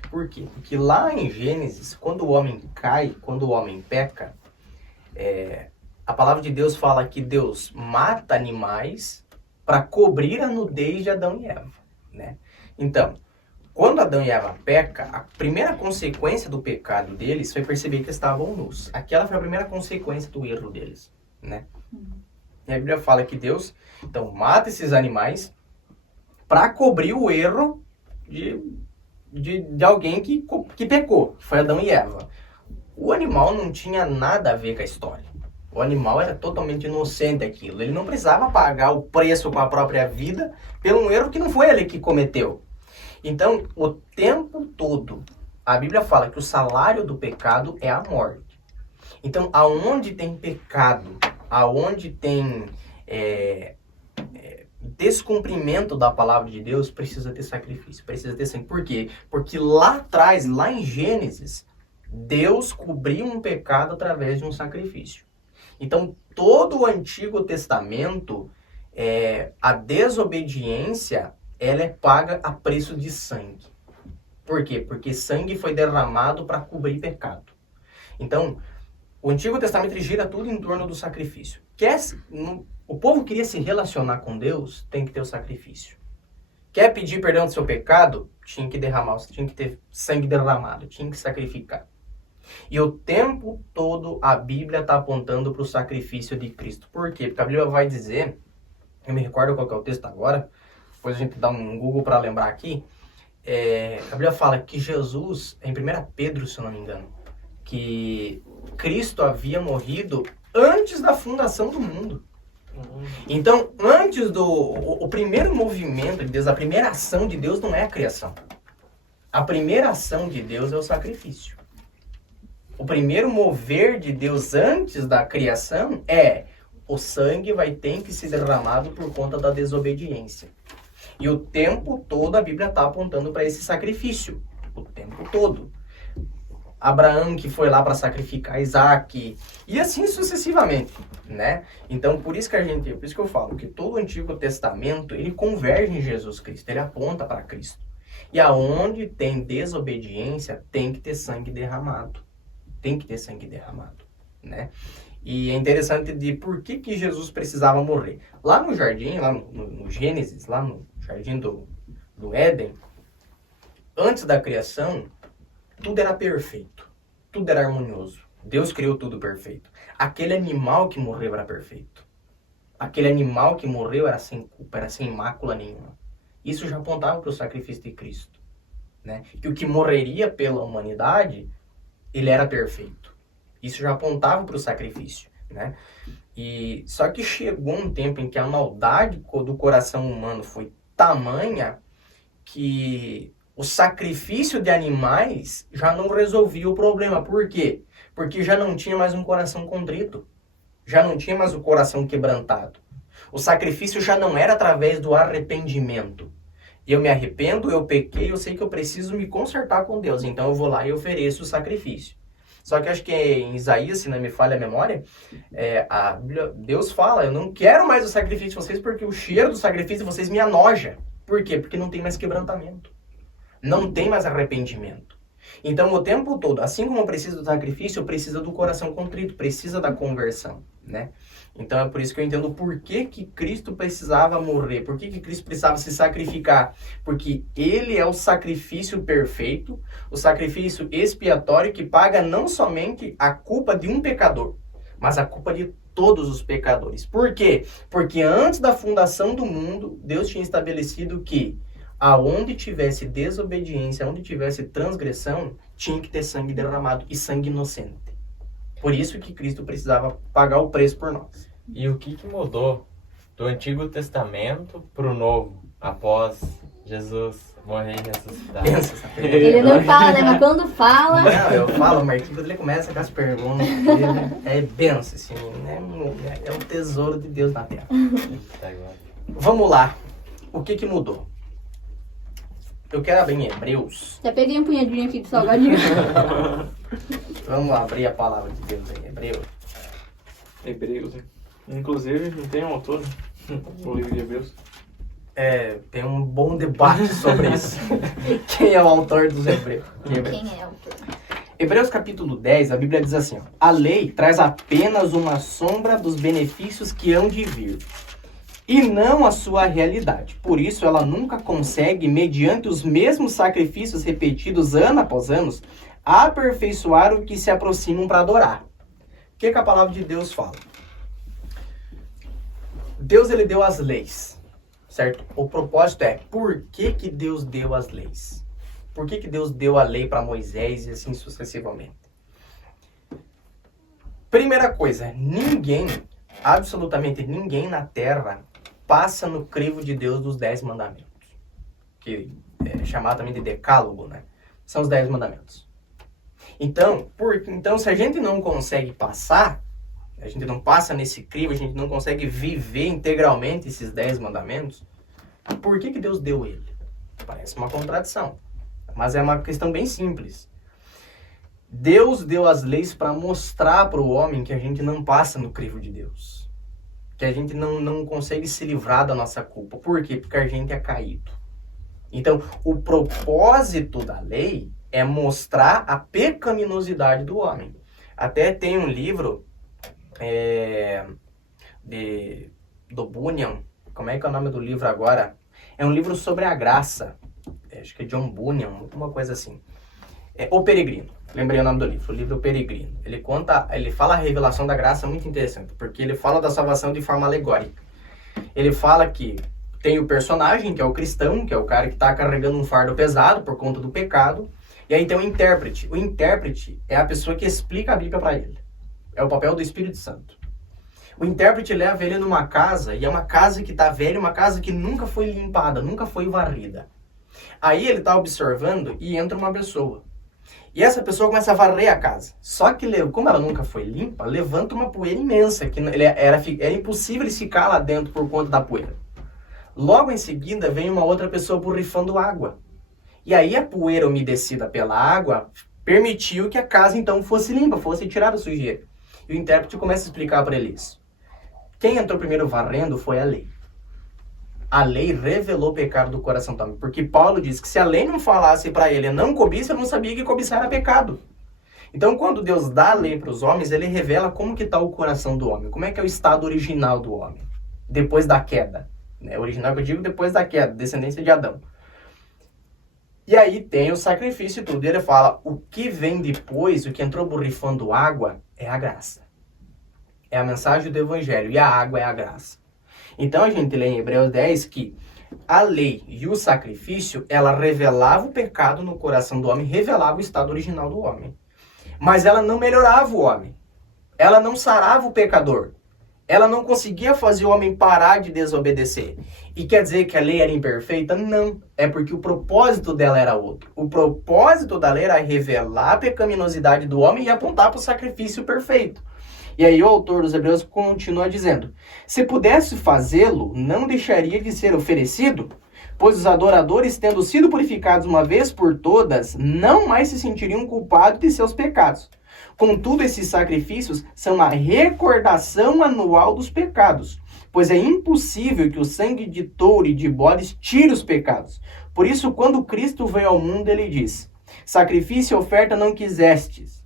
Por quê? Porque lá em Gênesis, quando o homem cai, quando o homem peca, a palavra de Deus fala que Deus mata animais para cobrir a nudez de Adão e Eva, né? Então, quando Adão e Eva peca, a primeira consequência do pecado deles foi perceber que estavam nus. Aquela foi a primeira consequência do erro deles, né? E a Bíblia fala que Deus, então, mata esses animais para cobrir o erro de alguém que pecou, que foi Adão e Eva. O animal não tinha nada a ver com a história. O animal era totalmente inocente aquilo. Ele não precisava pagar o preço com a própria vida pelo um erro que não foi ele que cometeu. Então, o tempo todo, a Bíblia fala que o salário do pecado é a morte. Então, aonde tem pecado, aonde tem descumprimento da palavra de Deus, precisa ter sacrifício, precisa ter sangue. Por quê? Porque lá atrás, lá em Gênesis, Deus cobriu um pecado através de um sacrifício. Então, todo o Antigo Testamento, a desobediência, ela é paga a preço de sangue. Por quê? Porque sangue foi derramado para cobrir pecado. Então, o Antigo Testamento gira tudo em torno do sacrifício. O povo queria se relacionar com Deus, tem que ter o sacrifício. Quer pedir perdão do seu pecado? Tinha que ter sangue derramado, tinha que sacrificar. E o tempo todo a Bíblia está apontando para o sacrifício de Cristo. Por quê? Porque a Bíblia vai dizer, eu me recordo qual que é o texto agora, depois a gente dá um Google para lembrar aqui, a Bíblia fala que Jesus, em 1 Pedro, se eu não me engano, que Cristo havia morrido antes da fundação do mundo. Então, antes o primeiro movimento de Deus, a primeira ação de Deus não é a criação. A primeira ação de Deus é o sacrifício. O primeiro mover de Deus antes da criação é o sangue vai ter que ser derramado por conta da desobediência. E o tempo todo a Bíblia está apontando para esse sacrifício. O tempo todo. Abraão que foi lá para sacrificar Isaac, e assim sucessivamente, né? Então, por isso que eu falo que todo o Antigo Testamento, ele converge em Jesus Cristo, ele aponta para Cristo. E aonde tem desobediência, tem que ter sangue derramado. Tem que ter sangue derramado, né? E é interessante de por que Jesus precisava morrer. Lá no jardim, lá no Gênesis, lá no jardim do Éden, antes da criação, tudo era perfeito, tudo era harmonioso. Deus criou tudo perfeito. Aquele animal que morreu era perfeito. Aquele animal que morreu era sem culpa, era sem mácula nenhuma. Isso já apontava para o sacrifício de Cristo, né? Que o que morreria pela humanidade, ele era perfeito. Isso já apontava para o sacrifício, né? E só que chegou um tempo em que a maldade do coração humano foi tamanha que o sacrifício de animais já não resolvia o problema. Por quê? Porque já não tinha mais um coração contrito. Já não tinha mais o coração quebrantado. O sacrifício já não era através do arrependimento. Eu me arrependo, eu pequei, eu sei que eu preciso me consertar com Deus. Então eu vou lá e ofereço o sacrifício. Só que acho que em Isaías, se não me falha a memória, Deus fala, eu não quero mais o sacrifício de vocês porque o cheiro do sacrifício de vocês me anoja. Por quê? Porque não tem mais quebrantamento. Não tem mais arrependimento. Então, o tempo todo, assim como precisa do sacrifício, precisa do coração contrito, precisa da conversão, né? Então, é por isso que eu entendo por que Cristo precisava morrer, por que Cristo precisava se sacrificar. Porque ele é o sacrifício perfeito, o sacrifício expiatório que paga não somente a culpa de um pecador, mas a culpa de todos os pecadores. Por quê? Porque antes da fundação do mundo, Deus tinha estabelecido que aonde tivesse desobediência, onde tivesse transgressão, tinha que ter sangue derramado e sangue inocente. Por isso que Cristo precisava pagar o preço por nós. E o que mudou do Antigo Testamento para o Novo, após Jesus morrer e ressuscitar? Pensa essa pergunta. Ele não fala, né? Mas quando fala... Não, eu falo, Marquinhos, quando ele começa com as perguntas, é benção, assim, né? É um tesouro de Deus na terra. Vamos lá. O que mudou? Eu quero abrir em Hebreus. Já peguei um punhadinho aqui de salgadinho. Vamos abrir a palavra de Deus em Hebreus. Hebreus, né? Inclusive, não tem um autor, o livro de Hebreus. Tem um bom debate sobre isso. Quem é o autor dos Hebreus? Quem é o autor? Hebreus capítulo 10, a Bíblia diz assim, ó, a lei traz apenas uma sombra dos benefícios que hão de vir, e não a sua realidade. Por isso, ela nunca consegue, mediante os mesmos sacrifícios repetidos ano após ano, aperfeiçoar o que se aproximam para adorar. O que a palavra de Deus fala? Deus, ele deu as leis, certo? O propósito é, por que Deus deu as leis? Por que Deus deu a lei para Moisés e assim sucessivamente? Primeira coisa, absolutamente ninguém na terra passa no crivo de Deus dos 10 mandamentos. Que é chamado também de decálogo, né? São os 10 mandamentos. Então, se a gente não consegue passar, a gente não passa nesse crivo, a gente não consegue viver integralmente esses 10 mandamentos, por que Deus deu ele? Parece uma contradição, mas é uma questão bem simples. Deus deu as leis para mostrar para o homem que a gente não passa no crivo de Deus. Que a gente não consegue se livrar da nossa culpa. Por quê? Porque a gente é caído. Então, o propósito da lei é mostrar a pecaminosidade do homem. Até tem um livro do Bunyan, como é que é o nome do livro agora? É um livro sobre a graça, acho que é John Bunyan, alguma coisa assim. O Peregrino, lembrei o nome do livro, o livro O Peregrino. Ele fala a revelação da graça muito interessante, porque ele fala da salvação de forma alegórica. Ele fala que tem o personagem, que é o cristão, que é o cara que está carregando um fardo pesado por conta do pecado, e aí tem o intérprete. O intérprete é a pessoa que explica a Bíblia para ele. É o papel do Espírito Santo. O intérprete leva ele numa casa, e é uma casa que está velha, uma casa que nunca foi limpada, nunca foi varrida. Aí ele está observando e entra uma pessoa. E essa pessoa começa a varrer a casa. Só que, como ela nunca foi limpa, levanta uma poeira imensa, que era impossível ele ficar lá dentro por conta da poeira. Logo em seguida, vem uma outra pessoa borrifando água. E aí a poeira umedecida pela água permitiu que a casa então fosse limpa, fosse tirada a sujeira. E o intérprete começa a explicar para ele isso. Quem entrou primeiro varrendo foi a lei. A lei revelou o pecado do coração também. Porque Paulo diz que se a lei não falasse para ele não cobiça, ele não sabia que cobiçar era pecado. Então, quando Deus dá a lei para os homens, ele revela como que está o coração do homem. Como é que é o estado original do homem. Depois da queda. Original que eu digo depois da queda, descendência de Adão. E aí tem o sacrifício e tudo. E ele fala, o que vem depois, o que entrou borrifando água, é a graça. É a mensagem do evangelho. E a água é a graça. Então a gente lê em Hebreus 10 que a lei e o sacrifício, ela revelava o pecado no coração do homem, revelava o estado original do homem. Mas ela não melhorava o homem. Ela não sarava o pecador. Ela não conseguia fazer o homem parar de desobedecer. E quer dizer que a lei era imperfeita? Não. É porque o propósito dela era outro. O propósito da lei era revelar a pecaminosidade do homem e apontar para o sacrifício perfeito. E aí o autor dos Hebreus continua dizendo, se pudesse fazê-lo, não deixaria de ser oferecido, pois os adoradores, tendo sido purificados uma vez por todas, não mais se sentiriam culpados de seus pecados. Contudo, esses sacrifícios são uma recordação anual dos pecados, pois é impossível que o sangue de touro e de bodes tire os pecados. Por isso, quando Cristo veio ao mundo, ele diz, sacrifício e oferta não quisestes,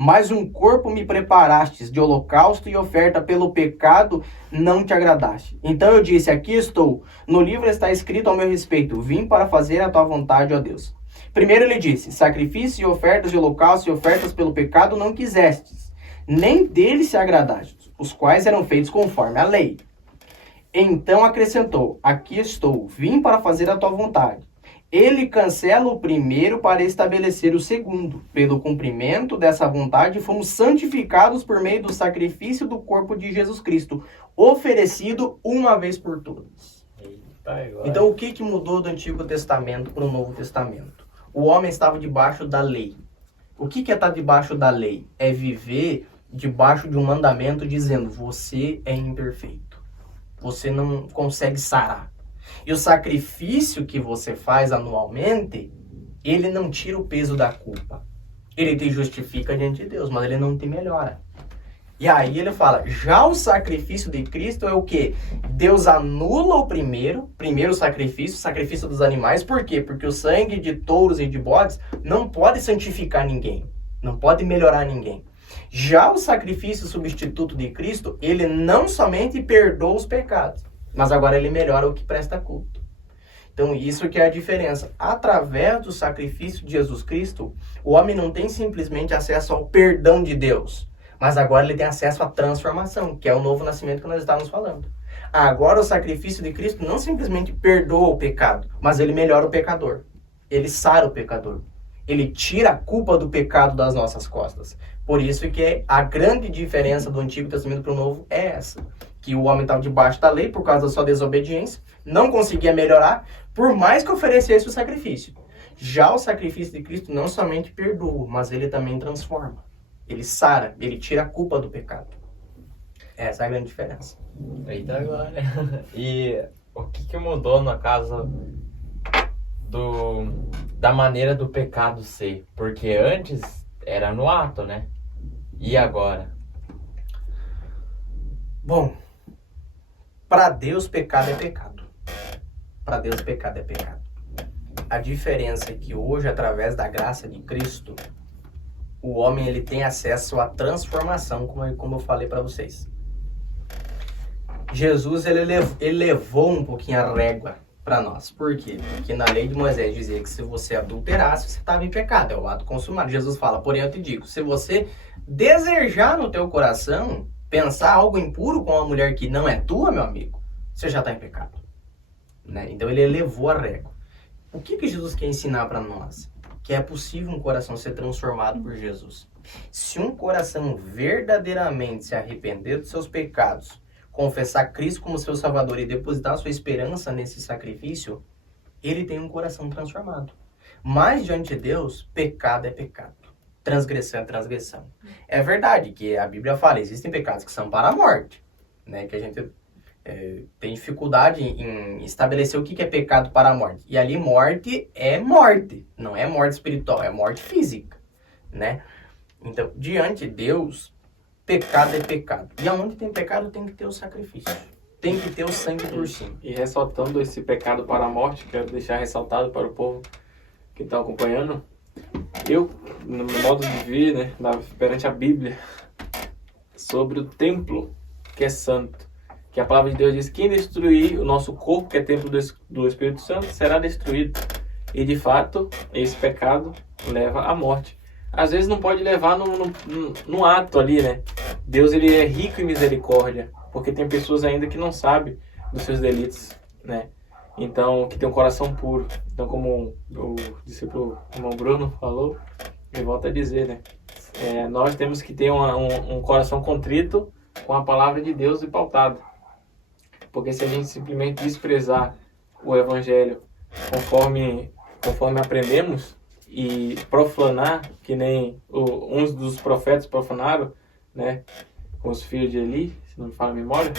mas um corpo me preparastes, de holocausto e oferta pelo pecado não te agradaste. Então eu disse, aqui estou, no livro está escrito ao meu respeito, vim para fazer a tua vontade, ó Deus. Primeiro ele disse, sacrifício e ofertas de holocausto e ofertas pelo pecado não quisestes, nem deles se agradastes, os quais eram feitos conforme a lei. Então acrescentou, aqui estou, vim para fazer a tua vontade. Ele cancela o primeiro para estabelecer o segundo. Pelo cumprimento dessa vontade, fomos santificados por meio do sacrifício do corpo de Jesus Cristo, oferecido uma vez por todas. Então, o que mudou do Antigo Testamento para o Novo Testamento? O homem estava debaixo da lei. O que é estar debaixo da lei? É viver debaixo de um mandamento dizendo, você é imperfeito. Você não consegue sarar. E o sacrifício que você faz anualmente, ele não tira o peso da culpa. Ele te justifica diante de Deus, mas ele não te melhora. E aí ele fala, já o sacrifício de Cristo é o quê? Deus anula o primeiro sacrifício, o sacrifício dos animais. Por quê? Porque o sangue de touros e de bodes não pode santificar ninguém, não pode melhorar ninguém. Já o sacrifício substituto de Cristo, ele não somente perdoa os pecados, mas agora ele melhora o que presta culto. Então isso que é a diferença. Através do sacrifício de Jesus Cristo, o homem não tem simplesmente acesso ao perdão de Deus, mas agora ele tem acesso à transformação, que é o novo nascimento que nós estávamos falando. Agora o sacrifício de Cristo não simplesmente perdoa o pecado, mas ele melhora o pecador. Ele sara o pecador. Ele tira a culpa do pecado das nossas costas. Por isso que a grande diferença do Antigo Testamento para o Novo é essa. Que o homem estava debaixo da lei por causa da sua desobediência, não conseguia melhorar, por mais que oferecesse o sacrifício. Já o sacrifício de Cristo não somente perdoa, mas ele também transforma. Ele sara, ele tira a culpa do pecado. Essa é a grande diferença. Eita glória. E o que mudou na casa da maneira do pecado ser? Porque antes era no ato, né? E agora? Bom, para Deus pecado é pecado. Para Deus pecado é pecado. A diferença é que hoje, através da graça de Cristo, o homem ele tem acesso à transformação, como eu falei para vocês. Jesus ele levou um pouquinho a régua para nós. Por quê? Porque na lei de Moisés dizia que se você adulterasse, você estava em pecado. É o ato consumado. Jesus fala, porém eu te digo, se você desejar no teu coração pensar algo impuro com uma mulher que não é tua, meu amigo, você já está em pecado. Né? Então ele elevou a régua. O que Jesus quer ensinar para nós? Que é possível um coração ser transformado por Jesus. Se um coração verdadeiramente se arrepender dos seus pecados, confessar Cristo como seu Salvador e depositar sua esperança nesse sacrifício, ele tem um coração transformado. Mas diante de Deus, pecado é pecado. Transgressão é transgressão. É verdade que a Bíblia fala, existem pecados que são para a morte, né? Que a gente tem dificuldade em estabelecer o que é pecado para a morte. E ali morte, não é morte espiritual, é morte física, né? Então, diante de Deus, pecado é pecado. E aonde tem pecado tem que ter o sacrifício. Tem que ter o sangue por cima. E ressaltando esse pecado para a morte, quero deixar ressaltado para o povo que está acompanhando. Eu, no meu modo de ver, né, perante a Bíblia, sobre o templo que é santo, que a palavra de Deus diz, quem destruir o nosso corpo, que é templo do Espírito Santo, será destruído. E de fato, esse pecado leva à morte. Às vezes não pode levar no ato ali, né? Deus ele é rico em misericórdia, porque tem pessoas ainda que não sabem dos seus delitos, né? Então, que tem um coração puro. Então, como o discípulo irmão Bruno falou, eu volto a dizer, né? Nós temos que ter um coração contrito com a palavra de Deus e pautado. Porque se a gente simplesmente desprezar o Evangelho conforme aprendemos e profanar, que nem uns dos profetas profanaram, né, com os filhos de Eli, se não me falha a memória,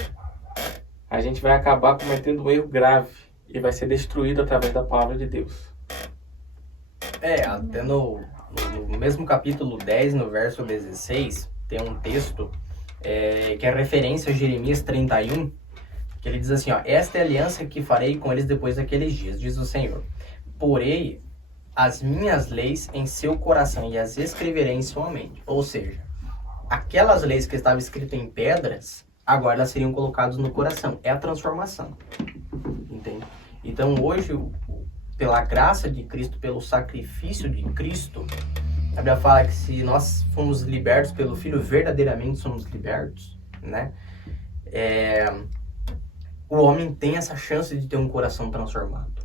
a gente vai acabar cometendo um erro grave e vai ser destruído através da palavra de Deus. Até no mesmo capítulo 10, no verso 16, tem um texto que é referência a Jeremias 31, que ele diz assim, ó, esta é a aliança que farei com eles depois daqueles dias, diz o Senhor. Porei as minhas leis em seu coração e as escreverei em sua mente. Ou seja, aquelas leis que estavam escritas em pedras, agora elas seriam colocadas no coração. É a transformação. Entende? Então hoje, pela graça de Cristo, pelo sacrifício de Cristo, a Bíblia fala que se nós fomos libertos pelo Filho, verdadeiramente somos libertos, né? O homem tem essa chance de ter um coração transformado.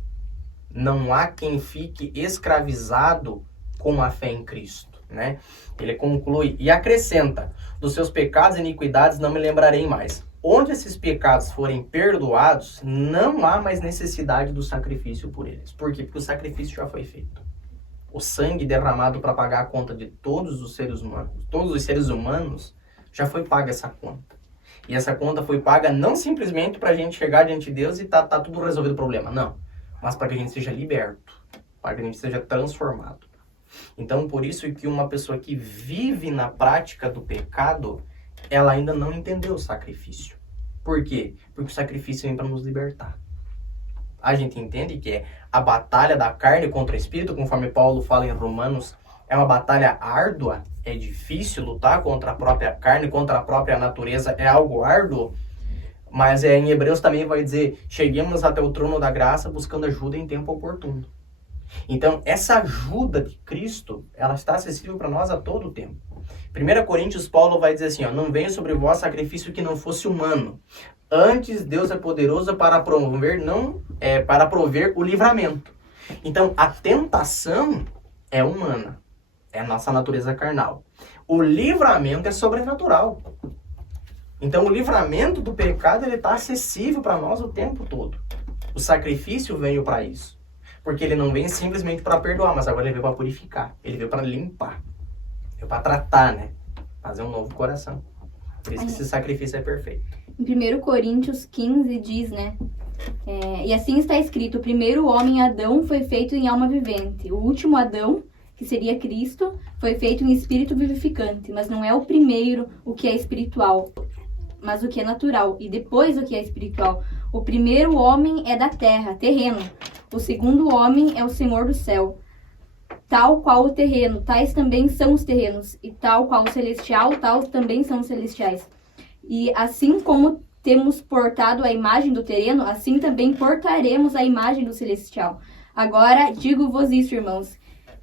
Não há quem fique escravizado com a fé em Cristo, né? Ele conclui e acrescenta, dos seus pecados e iniquidades não me lembrarei mais. Onde esses pecados forem perdoados, não há mais necessidade do sacrifício por eles. Por quê? Porque o sacrifício já foi feito. O sangue derramado para pagar a conta de todos os seres humanos, já foi paga essa conta. E essa conta foi paga não simplesmente para a gente chegar diante de Deus e tá tudo resolvido o problema, não. Mas para que a gente seja liberto, para que a gente seja transformado. Então, por isso que uma pessoa que vive na prática do pecado, ela ainda não entendeu o sacrifício. Por quê? Porque o sacrifício vem para nos libertar. A gente entende que a batalha da carne contra o espírito, conforme Paulo fala em Romanos, é uma batalha árdua, é difícil lutar contra a própria carne, contra a própria natureza, é algo árduo. Mas em Hebreus também vai dizer, cheguemos até o trono da graça buscando ajuda em tempo oportuno. Então, essa ajuda de Cristo, ela está acessível para nós a todo tempo. 1 Coríntios, Paulo vai dizer assim, ó, não venha sobre vós sacrifício que não fosse humano. Antes, Deus é poderoso para prover o livramento. Então, a tentação é humana. É a nossa natureza carnal. O livramento é sobrenatural. Então, o livramento do pecado ele está acessível para nós o tempo todo. O sacrifício veio para isso. Porque ele não vem simplesmente para perdoar, mas agora ele veio para purificar. Ele veio para limpar. Veio para tratar, né? Fazer um novo coração. Por isso que esse sacrifício é perfeito. Em 1 Coríntios 15 diz, né? E assim está escrito, o primeiro homem, Adão, foi feito em alma vivente. O último Adão, que seria Cristo, foi feito em espírito vivificante. Mas não é o primeiro o que é espiritual, mas o que é natural. E depois o que é espiritual. O primeiro homem é da terra, terreno. O segundo homem é o Senhor do céu. Tal qual o terreno, tais também são os terrenos. E tal qual o celestial, tal também são os celestiais. E assim como temos portado a imagem do terreno, assim também portaremos a imagem do celestial. Agora digo-vos isso, irmãos,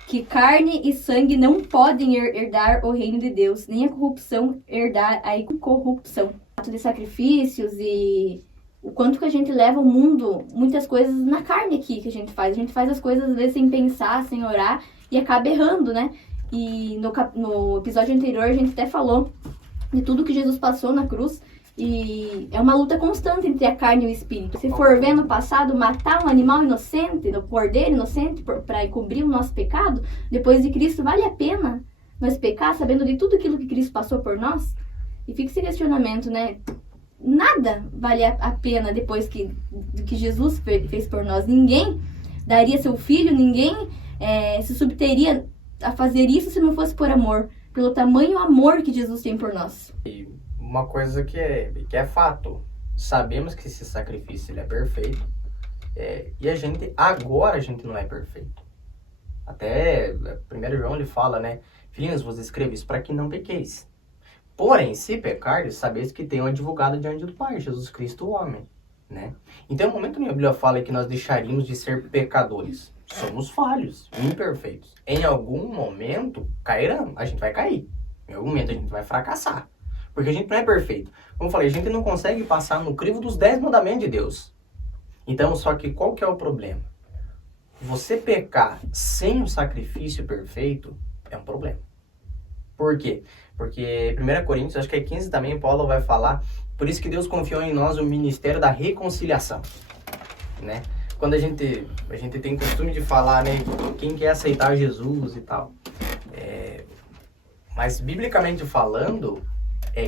que carne e sangue não podem herdar o reino de Deus, nem a corrupção herdar a incorrupção. De sacrifícios e o quanto que a gente leva o mundo, muitas coisas na carne aqui que a gente faz. A gente faz as coisas às vezes sem pensar, sem orar e acaba errando, né? E no episódio anterior a gente até falou de tudo que Jesus passou na cruz. E é uma luta constante entre a carne e o espírito. Se for ver no passado, matar um animal inocente, um cordeiro inocente, para encobrir o nosso pecado, depois de Cristo, vale a pena nós pecar sabendo de tudo aquilo que Cristo passou por nós? E fica esse questionamento, né? Nada vale a pena depois do que Jesus fez por nós. Ninguém daria seu filho, ninguém se submeteria a fazer isso se não fosse por amor, pelo tamanho amor que Jesus tem por nós. E uma coisa que é fato, sabemos que esse sacrifício ele é perfeito, e agora a gente não é perfeito. Até 1 João ele fala, né? Filhinhos, vos escrevo isso para que não pequeis. Porém, se pecardes, sabeis que tem um advogado diante do Pai, Jesus Cristo, o homem, né? Então, no momento que a Bíblia fala que nós deixaríamos de ser pecadores, somos falhos, imperfeitos. Em algum momento, cairão, a gente vai cair. Em algum momento, a gente vai fracassar. Porque a gente não é perfeito. Como eu falei, a gente não consegue passar no crivo dos 10 mandamentos de Deus. Então, só que qual que é o problema? Você pecar sem o sacrifício perfeito é um problema. Por quê? Porque 1 Coríntios, acho que é 15 também, Paulo vai falar, por isso que Deus confiou em nós o ministério da reconciliação, né? Quando a gente tem costume de falar, né, quem quer aceitar Jesus e tal, mas biblicamente falando,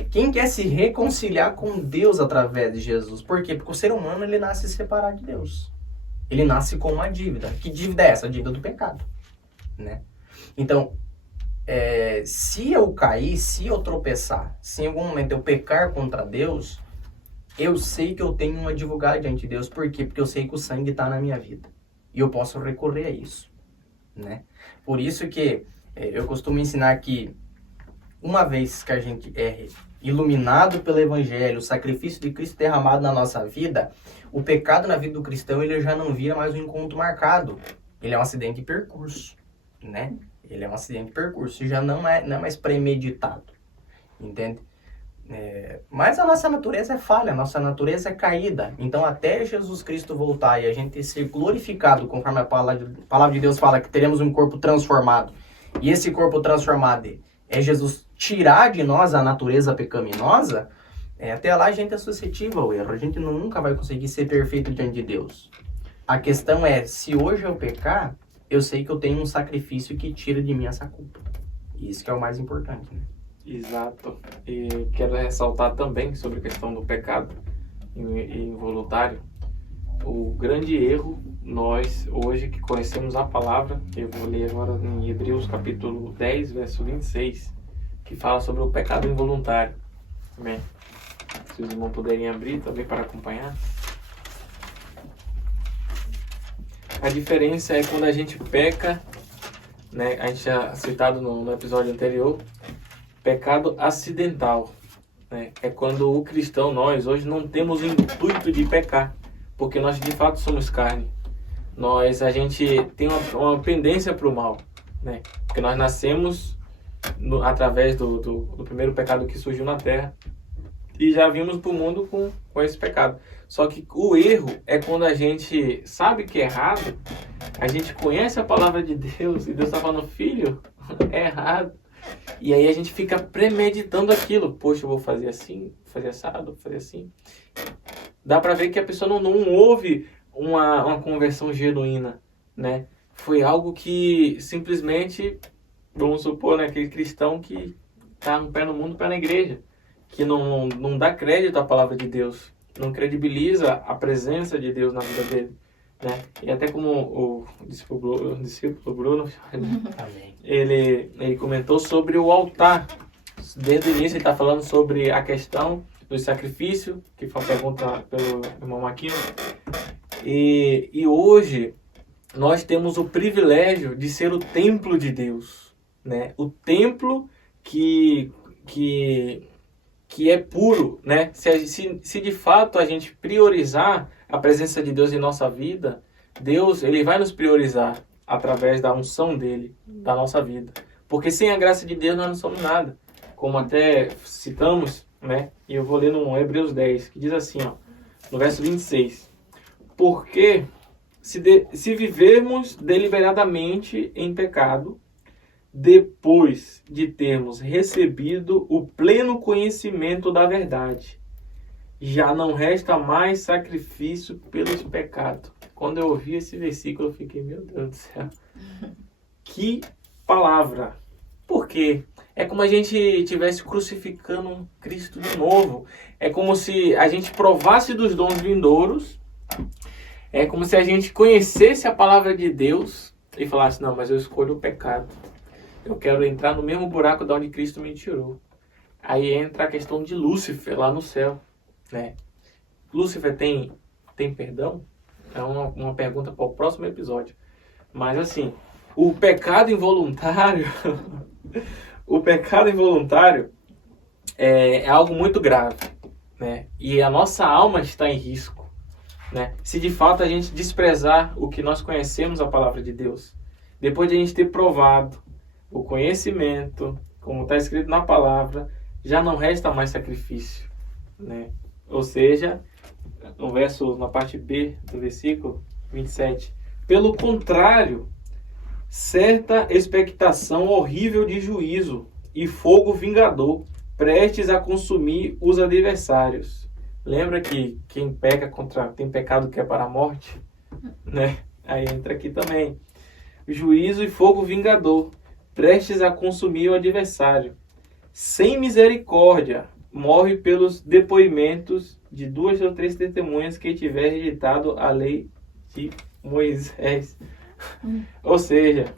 quem quer se reconciliar com Deus através de Jesus. Por quê? Porque o ser humano ele nasce separado de Deus. Ele nasce com uma dívida. Que dívida é essa? A dívida do pecado, né? Então, se eu cair, se eu tropeçar, se em algum momento eu pecar contra Deus, eu sei que eu tenho um advogado diante de Deus. Por quê? Porque eu sei que o sangue está na minha vida. E eu posso recorrer a isso, né? Por isso que eu costumo ensinar que uma vez que a gente é iluminado pelo Evangelho, o sacrifício de Cristo derramado na nossa vida, o pecado na vida do cristão ele já não vira mais um encontro marcado. Ele é um acidente de percurso, né? Ele é um acidente de percurso, já não é mais premeditado, entende? Mas a nossa natureza é falha, a nossa natureza é caída. Então, até Jesus Cristo voltar e a gente ser glorificado, conforme a palavra de Deus fala que teremos um corpo transformado, e esse corpo transformado é Jesus tirar de nós a natureza pecaminosa, até lá a gente é suscetível ao erro. A gente nunca vai conseguir ser perfeito diante de Deus. A questão é, se hoje eu pecar, eu sei que eu tenho um sacrifício que tira de mim essa culpa. Isso que é o mais importante, né? Exato. E quero ressaltar também sobre a questão do pecado involuntário. O grande erro, nós hoje que conhecemos a palavra, eu vou ler agora em Hebreus capítulo 10, verso 26, que fala sobre o pecado involuntário. Amém? Se os irmãos puderem abrir também para acompanhar. A diferença é quando a gente peca, né? A gente já citado no episódio anterior, pecado acidental, né? É quando o cristão, nós hoje não temos o intuito de pecar, porque nós de fato somos carne. A gente tem uma pendência para o mal, né? Porque nós nascemos através do primeiro pecado que surgiu na terra e já vimos para o mundo com esse pecado. Só que o erro é quando a gente sabe que é errado, a gente conhece a palavra de Deus e Deus está falando, filho, é errado. E aí a gente fica premeditando aquilo. Poxa, eu vou fazer assim, vou fazer assado, vou fazer assim. Dá para ver que a pessoa não houve uma conversão genuína, né? Foi algo que simplesmente, vamos supor, né, aquele cristão que está um pé no mundo, um pé na igreja, que não dá crédito à palavra de Deus, não credibiliza a presença de Deus na vida dele, né? E até como o discípulo Bruno, ele comentou sobre o altar. Desde o início ele está falando sobre a questão do sacrifício, que foi uma pergunta pelo irmão Maquino. E hoje nós temos o privilégio de ser o templo de Deus, né? O templo que é puro, né? Se de fato a gente priorizar a presença de Deus em nossa vida, Deus, ele vai nos priorizar através da unção dele, da nossa vida. Porque sem a graça de Deus nós não somos nada. Como até citamos, né? E eu vou ler no Hebreus 10, que diz assim, ó, no verso 26. Porque se vivermos deliberadamente em pecado, depois de termos recebido o pleno conhecimento da verdade, já não resta mais sacrifício pelos pecados. Quando eu ouvi esse versículo, eu fiquei, meu Deus do céu. Que palavra! Por quê? É como a gente estivesse crucificando um Cristo de novo. É como se a gente provasse dos dons vindouros. É como se a gente conhecesse a palavra de Deus e falasse, não, mas eu escolho o pecado. Eu quero entrar no mesmo buraco de onde Cristo me tirou. Aí entra a questão de Lúcifer lá no céu, né? Lúcifer tem perdão? É uma pergunta para o próximo episódio. Mas assim, o pecado involuntário o pecado involuntário é algo muito grave, né? E a nossa alma está em risco, né? Se de fato a gente desprezar o que nós conhecemos a palavra de Deus, depois de a gente ter provado o conhecimento, como está escrito na palavra, já não resta mais sacrifício, né? Ou seja, no verso, na parte B do versículo 27, pelo contrário, certa expectação horrível de juízo e fogo vingador, prestes a consumir os adversários. Lembra que quem peca tem pecado que é para a morte? Né? Aí entra aqui também. Juízo e fogo vingador, prestes a consumir o adversário. Sem misericórdia, morre pelos depoimentos de 2 ou 3 testemunhas que tiver rejeitado a lei de Moisés. Ou seja,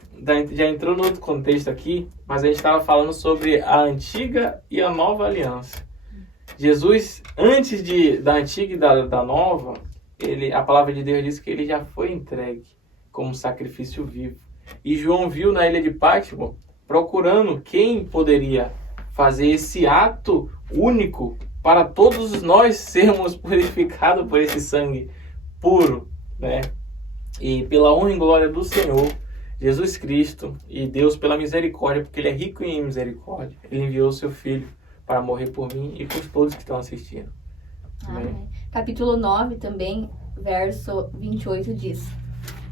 já entrou no outro contexto aqui, mas a gente estava falando sobre a antiga e a nova aliança. Jesus, antes da antiga e da nova, a palavra de Deus diz que ele já foi entregue como sacrifício vivo. E João viu na ilha de Pátimo, procurando quem poderia fazer esse ato único para todos nós sermos purificados por esse sangue puro, né? E pela honra e glória do Senhor, Jesus Cristo e Deus pela misericórdia, porque Ele é rico em misericórdia, Ele enviou o seu Filho para morrer por mim e por todos que estão assistindo. Amém. Capítulo 9 também, verso 28 diz: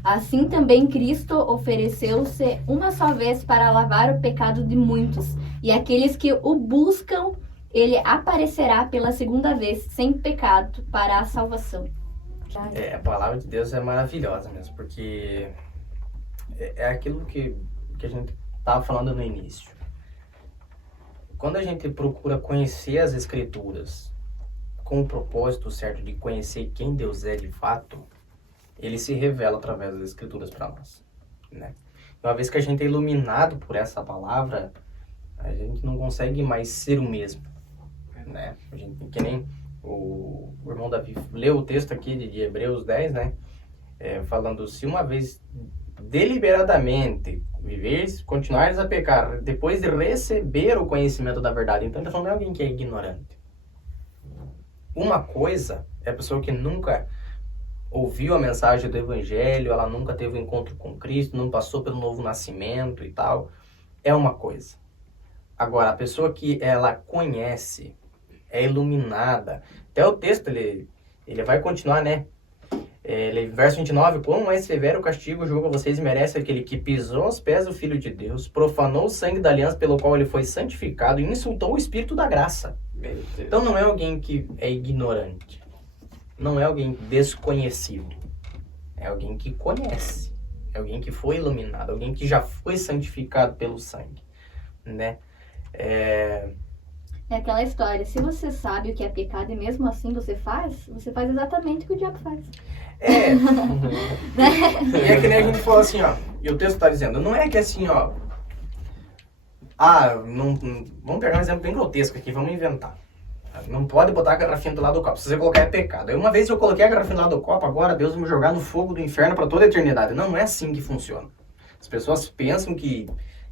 Assim também Cristo ofereceu-se uma só vez para lavar o pecado de muitos, e aqueles que o buscam, Ele aparecerá pela segunda vez, sem pecado, para a salvação. A palavra de Deus é maravilhosa mesmo, porque é aquilo que a gente estava falando no início. Quando a gente procura conhecer as Escrituras com o propósito certo de conhecer quem Deus é de fato, Ele se revela através das Escrituras para nós, né? Uma vez que a gente é iluminado por essa palavra, a gente não consegue mais ser o mesmo, né? A gente, que nem o irmão Davi leu o texto aqui de Hebreus 10, né? Falando, se uma vez deliberadamente continuares a pecar, depois de receber o conhecimento da verdade. Então ele está falando de alguém que é ignorante. Uma coisa é a pessoa que nunca ouviu a mensagem do Evangelho, ela nunca teve um encontro com Cristo, não passou pelo novo nascimento e tal. É uma coisa. Agora, a pessoa que ela conhece, é iluminada. Até o texto, ele vai continuar, né? Verso 29, quão mais severo castigo julga vocês e merece aquele que pisou aos pés do Filho de Deus, profanou o sangue da aliança pelo qual ele foi santificado e insultou o Espírito da graça. Então não é alguém que é ignorante. Não é alguém desconhecido. É alguém que conhece. É alguém que foi iluminado. Alguém que já foi santificado pelo sangue, né? É aquela história, se você sabe o que é pecado e mesmo assim você faz exatamente o que o diabo faz. E é que nem a gente falou assim, ó, e o texto está dizendo, não é que assim, ó, vamos pegar um exemplo bem grotesco aqui, vamos inventar. Não pode botar a garrafinha do lado do copo. Se você colocar é pecado. Aí uma vez eu coloquei a garrafinha do lado do copo, agora Deus vai me jogar no fogo do inferno para toda a eternidade. Não, não é assim que funciona. As pessoas pensam que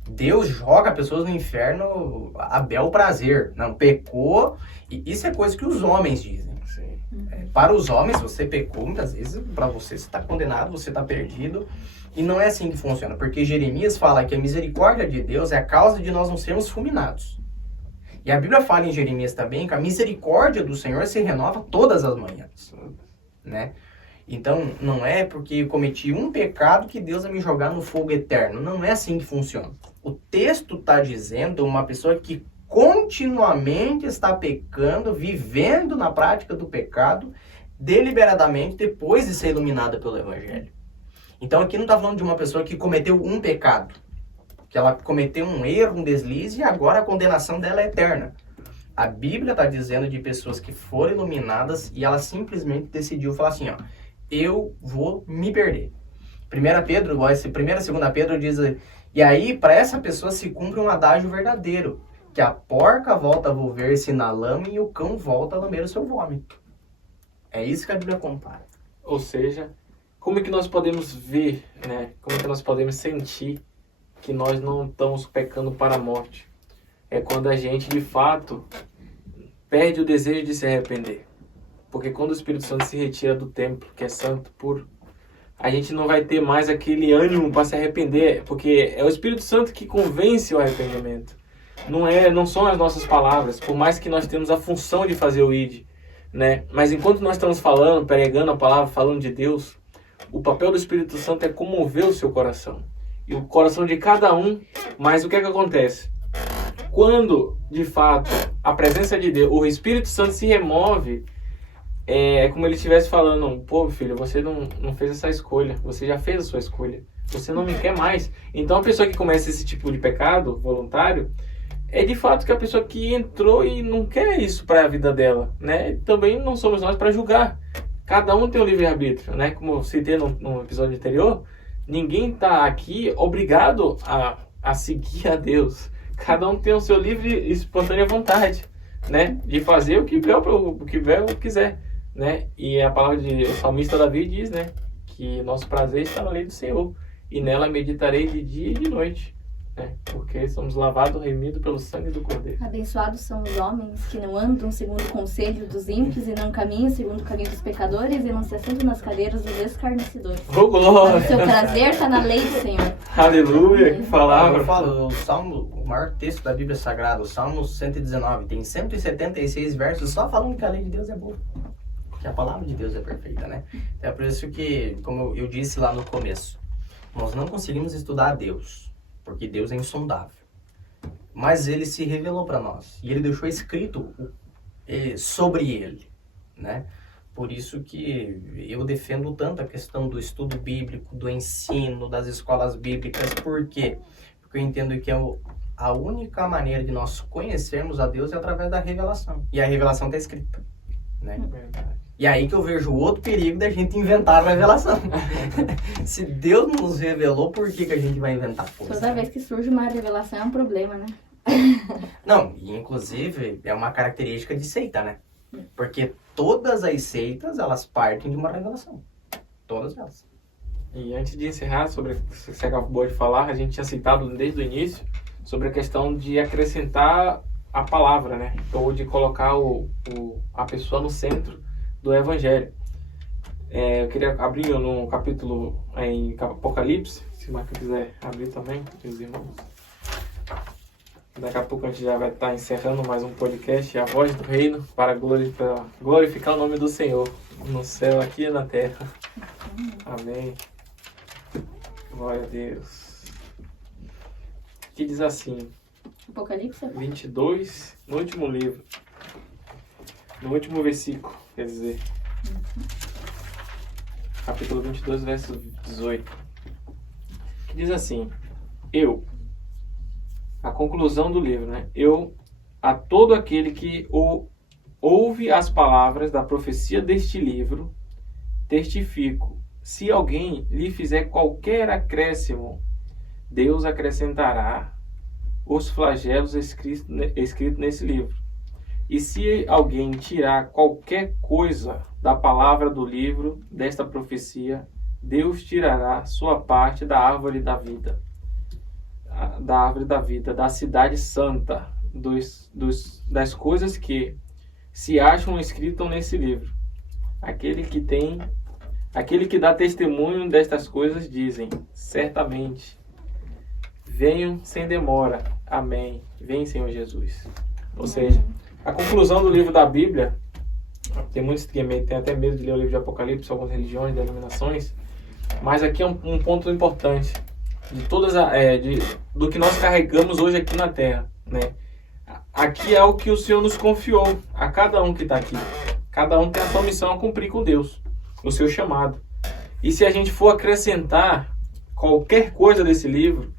Deus joga pessoas no inferno a bel prazer. Não, pecou. E isso é coisa que os homens dizem. Para os homens, você pecou, muitas vezes, para você está condenado, você está perdido. E não é assim que funciona. Porque Jeremias fala que a misericórdia de Deus é a causa de nós não sermos fulminados. E a Bíblia fala em Jeremias também que a misericórdia do Senhor se renova todas as manhãs, né? Então, não é porque eu cometi um pecado que Deus vai me jogar no fogo eterno. Não é assim que funciona. O texto está dizendo uma pessoa que continuamente está pecando, vivendo na prática do pecado, deliberadamente, depois de ser iluminada pelo Evangelho. Então, aqui não está falando de uma pessoa que cometeu um pecado, que ela cometeu um erro, um deslize, e agora a condenação dela é eterna. A Bíblia está dizendo de pessoas que foram iluminadas e ela simplesmente decidiu falar assim, ó, eu vou me perder. 1 Pedro, 1 e 2 Pedro diz, e aí para essa pessoa se cumpre um adágio verdadeiro, que a porca volta a volver-se na lama e o cão volta a lamber o seu vômito. É isso que a Bíblia compara. Ou seja, como é que nós podemos ver, né? Como é que nós podemos sentir que nós não estamos pecando para a morte? É quando a gente, de fato, perde o desejo de se arrepender. Porque quando o Espírito Santo se retira do templo, que é santo, puro, a gente não vai ter mais aquele ânimo para se arrepender, porque é o Espírito Santo que convence o arrependimento. Não são as nossas palavras, por mais que nós temos a função de fazer o ID, né? Mas enquanto nós estamos falando, pregando a palavra, falando de Deus, o papel do Espírito Santo é comover o seu coração. E o coração de cada um. Mas o que é que acontece? Quando, de fato, a presença de Deus, o Espírito Santo se remove, é como ele estivesse falando, pô, filho, você não fez essa escolha, você já fez a sua escolha, você não me quer mais. Então a pessoa que começa esse tipo de pecado voluntário, é de fato que a pessoa que entrou e não quer isso para a vida dela, né? Também não somos nós para julgar. Cada um tem um livre-arbítrio, né? Como eu citei no episódio anterior, ninguém está aqui obrigado a seguir a Deus. Cada um tem o seu livre e espontânea vontade, né? De fazer o que quiser, né? E a palavra o salmista Davi diz, né? Que nosso prazer está na lei do Senhor e nela meditarei de dia e de noite, né? Porque somos lavados, remidos pelo sangue do Cordeiro. Abençoados são os homens que não andam segundo o conselho dos ímpios e não caminham segundo o caminho dos pecadores e não se assentam nas cadeiras dos escarnecedores. Oh, glória! O seu prazer está na lei do Senhor. Aleluia, que palavra! Eu falo, o maior texto da Bíblia Sagrada, o Salmo 119, tem 176 versos só falando que a lei de Deus é boa. Que a palavra de Deus é perfeita, né? É por isso que, como eu disse lá no começo, nós não conseguimos estudar a Deus, porque Deus é insondável. Mas ele se revelou para nós e ele deixou escrito sobre ele, né? Por isso que eu defendo tanto a questão do estudo bíblico, do ensino, das escolas bíblicas. Por quê? Porque eu entendo que a única maneira de nós conhecermos a Deus é através da revelação. E a revelação está escrita, né? E aí que eu vejo o outro perigo da gente inventar a revelação. Se Deus nos revelou, por que a gente vai inventar coisa? Toda vez que surge uma revelação é um problema, né? Não, e inclusive é uma característica de seita, né? Porque todas as seitas, elas partem de uma revelação. Todas elas. E antes de encerrar, sobre o que você acabou de falar, a gente tinha citado desde o início sobre a questão de acrescentar a palavra, né? Ou de colocar a pessoa no centro do Evangelho. Eu queria abrir no capítulo em Apocalipse, se o Marco quiser abrir também, os irmãos. Daqui a pouco a gente já vai estar encerrando mais um podcast, A Voz do Reino, para glorificar o nome do Senhor, no céu, aqui e na terra. Amém. Glória a Deus. Que diz assim, Apocalipse 22, no último livro, no último versículo, quer dizer, capítulo 22, verso 18, que diz assim, a conclusão do livro, né? A todo aquele que ouve as palavras da profecia deste livro, testifico, se alguém lhe fizer qualquer acréscimo, Deus acrescentará os flagelos escritos nesse livro. E se alguém tirar qualquer coisa da palavra do livro desta profecia, Deus tirará sua parte da árvore da vida, da cidade santa, das coisas que se acham escritas nesse livro. Aquele que dá testemunho destas coisas dizem, certamente, venham sem demora. Amém. Vem, Senhor Jesus. Ou seja, a conclusão do livro da Bíblia, tem muitos que têm até medo de ler o livro de Apocalipse, algumas religiões, denominações, mas aqui é um ponto importante do que nós carregamos hoje aqui na Terra, né? Aqui é o que o Senhor nos confiou, a cada um que está aqui. Cada um tem a sua missão a cumprir com Deus, o seu chamado. E se a gente for acrescentar qualquer coisa desse livro,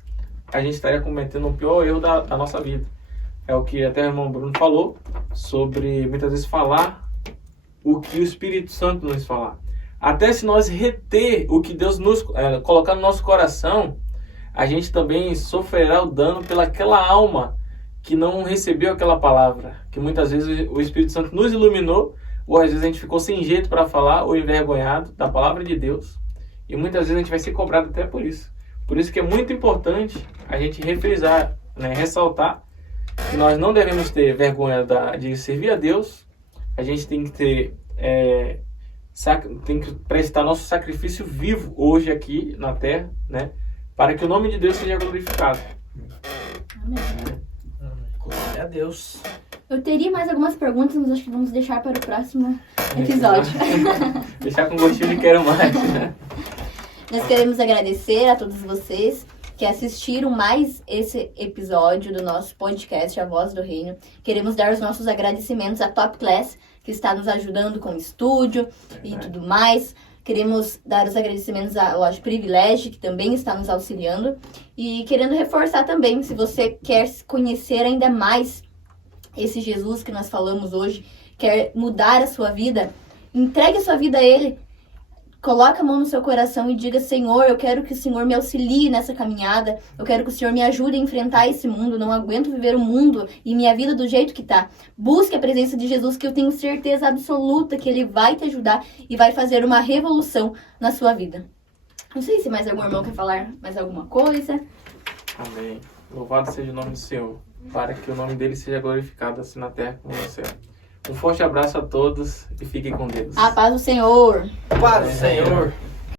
a gente estaria cometendo o pior erro da nossa vida. É o que até o irmão Bruno falou, sobre muitas vezes falar o que o Espírito Santo nos falar. Até se nós reter o que Deus nos colocar no nosso coração, a gente também sofrerá o dano pelaquela alma que não recebeu aquela palavra. Que muitas vezes o Espírito Santo nos iluminou, ou às vezes a gente ficou sem jeito para falar, ou envergonhado da palavra de Deus. E muitas vezes a gente vai ser cobrado até por isso. Por isso que é muito importante a gente refrisar, né, ressaltar que nós não devemos ter vergonha de servir a Deus. A gente tem que tem que prestar nosso sacrifício vivo hoje aqui na terra, né, para que o nome de Deus seja glorificado. Amém. Glória a Deus. Eu teria mais algumas perguntas, mas acho que vamos deixar para o próximo episódio. Deixar com gostinho de quero mais. Nós queremos agradecer a todos vocês que assistiram mais esse episódio do nosso podcast A Voz do Reino. Queremos dar os nossos agradecimentos à Top Class, que está nos ajudando com o estúdio e tudo mais. Queremos dar os agradecimentos à Loja Privilégio, que também está nos auxiliando. E querendo reforçar também, se você quer conhecer ainda mais esse Jesus que nós falamos hoje, quer mudar a sua vida, entregue a sua vida a Ele. Coloque a mão no seu coração e diga, Senhor, eu quero que o Senhor me auxilie nessa caminhada. Eu quero que o Senhor me ajude a enfrentar esse mundo. Não aguento viver o mundo e minha vida do jeito que tá. Busque a presença de Jesus, que eu tenho certeza absoluta que Ele vai te ajudar e vai fazer uma revolução na sua vida. Não sei se mais algum irmão quer falar mais alguma coisa. Amém. Louvado seja o nome do Senhor, para que o nome dele seja glorificado assim na terra como no céu. Um forte abraço a todos e fiquem com Deus. A paz do Senhor. Paz do Senhor.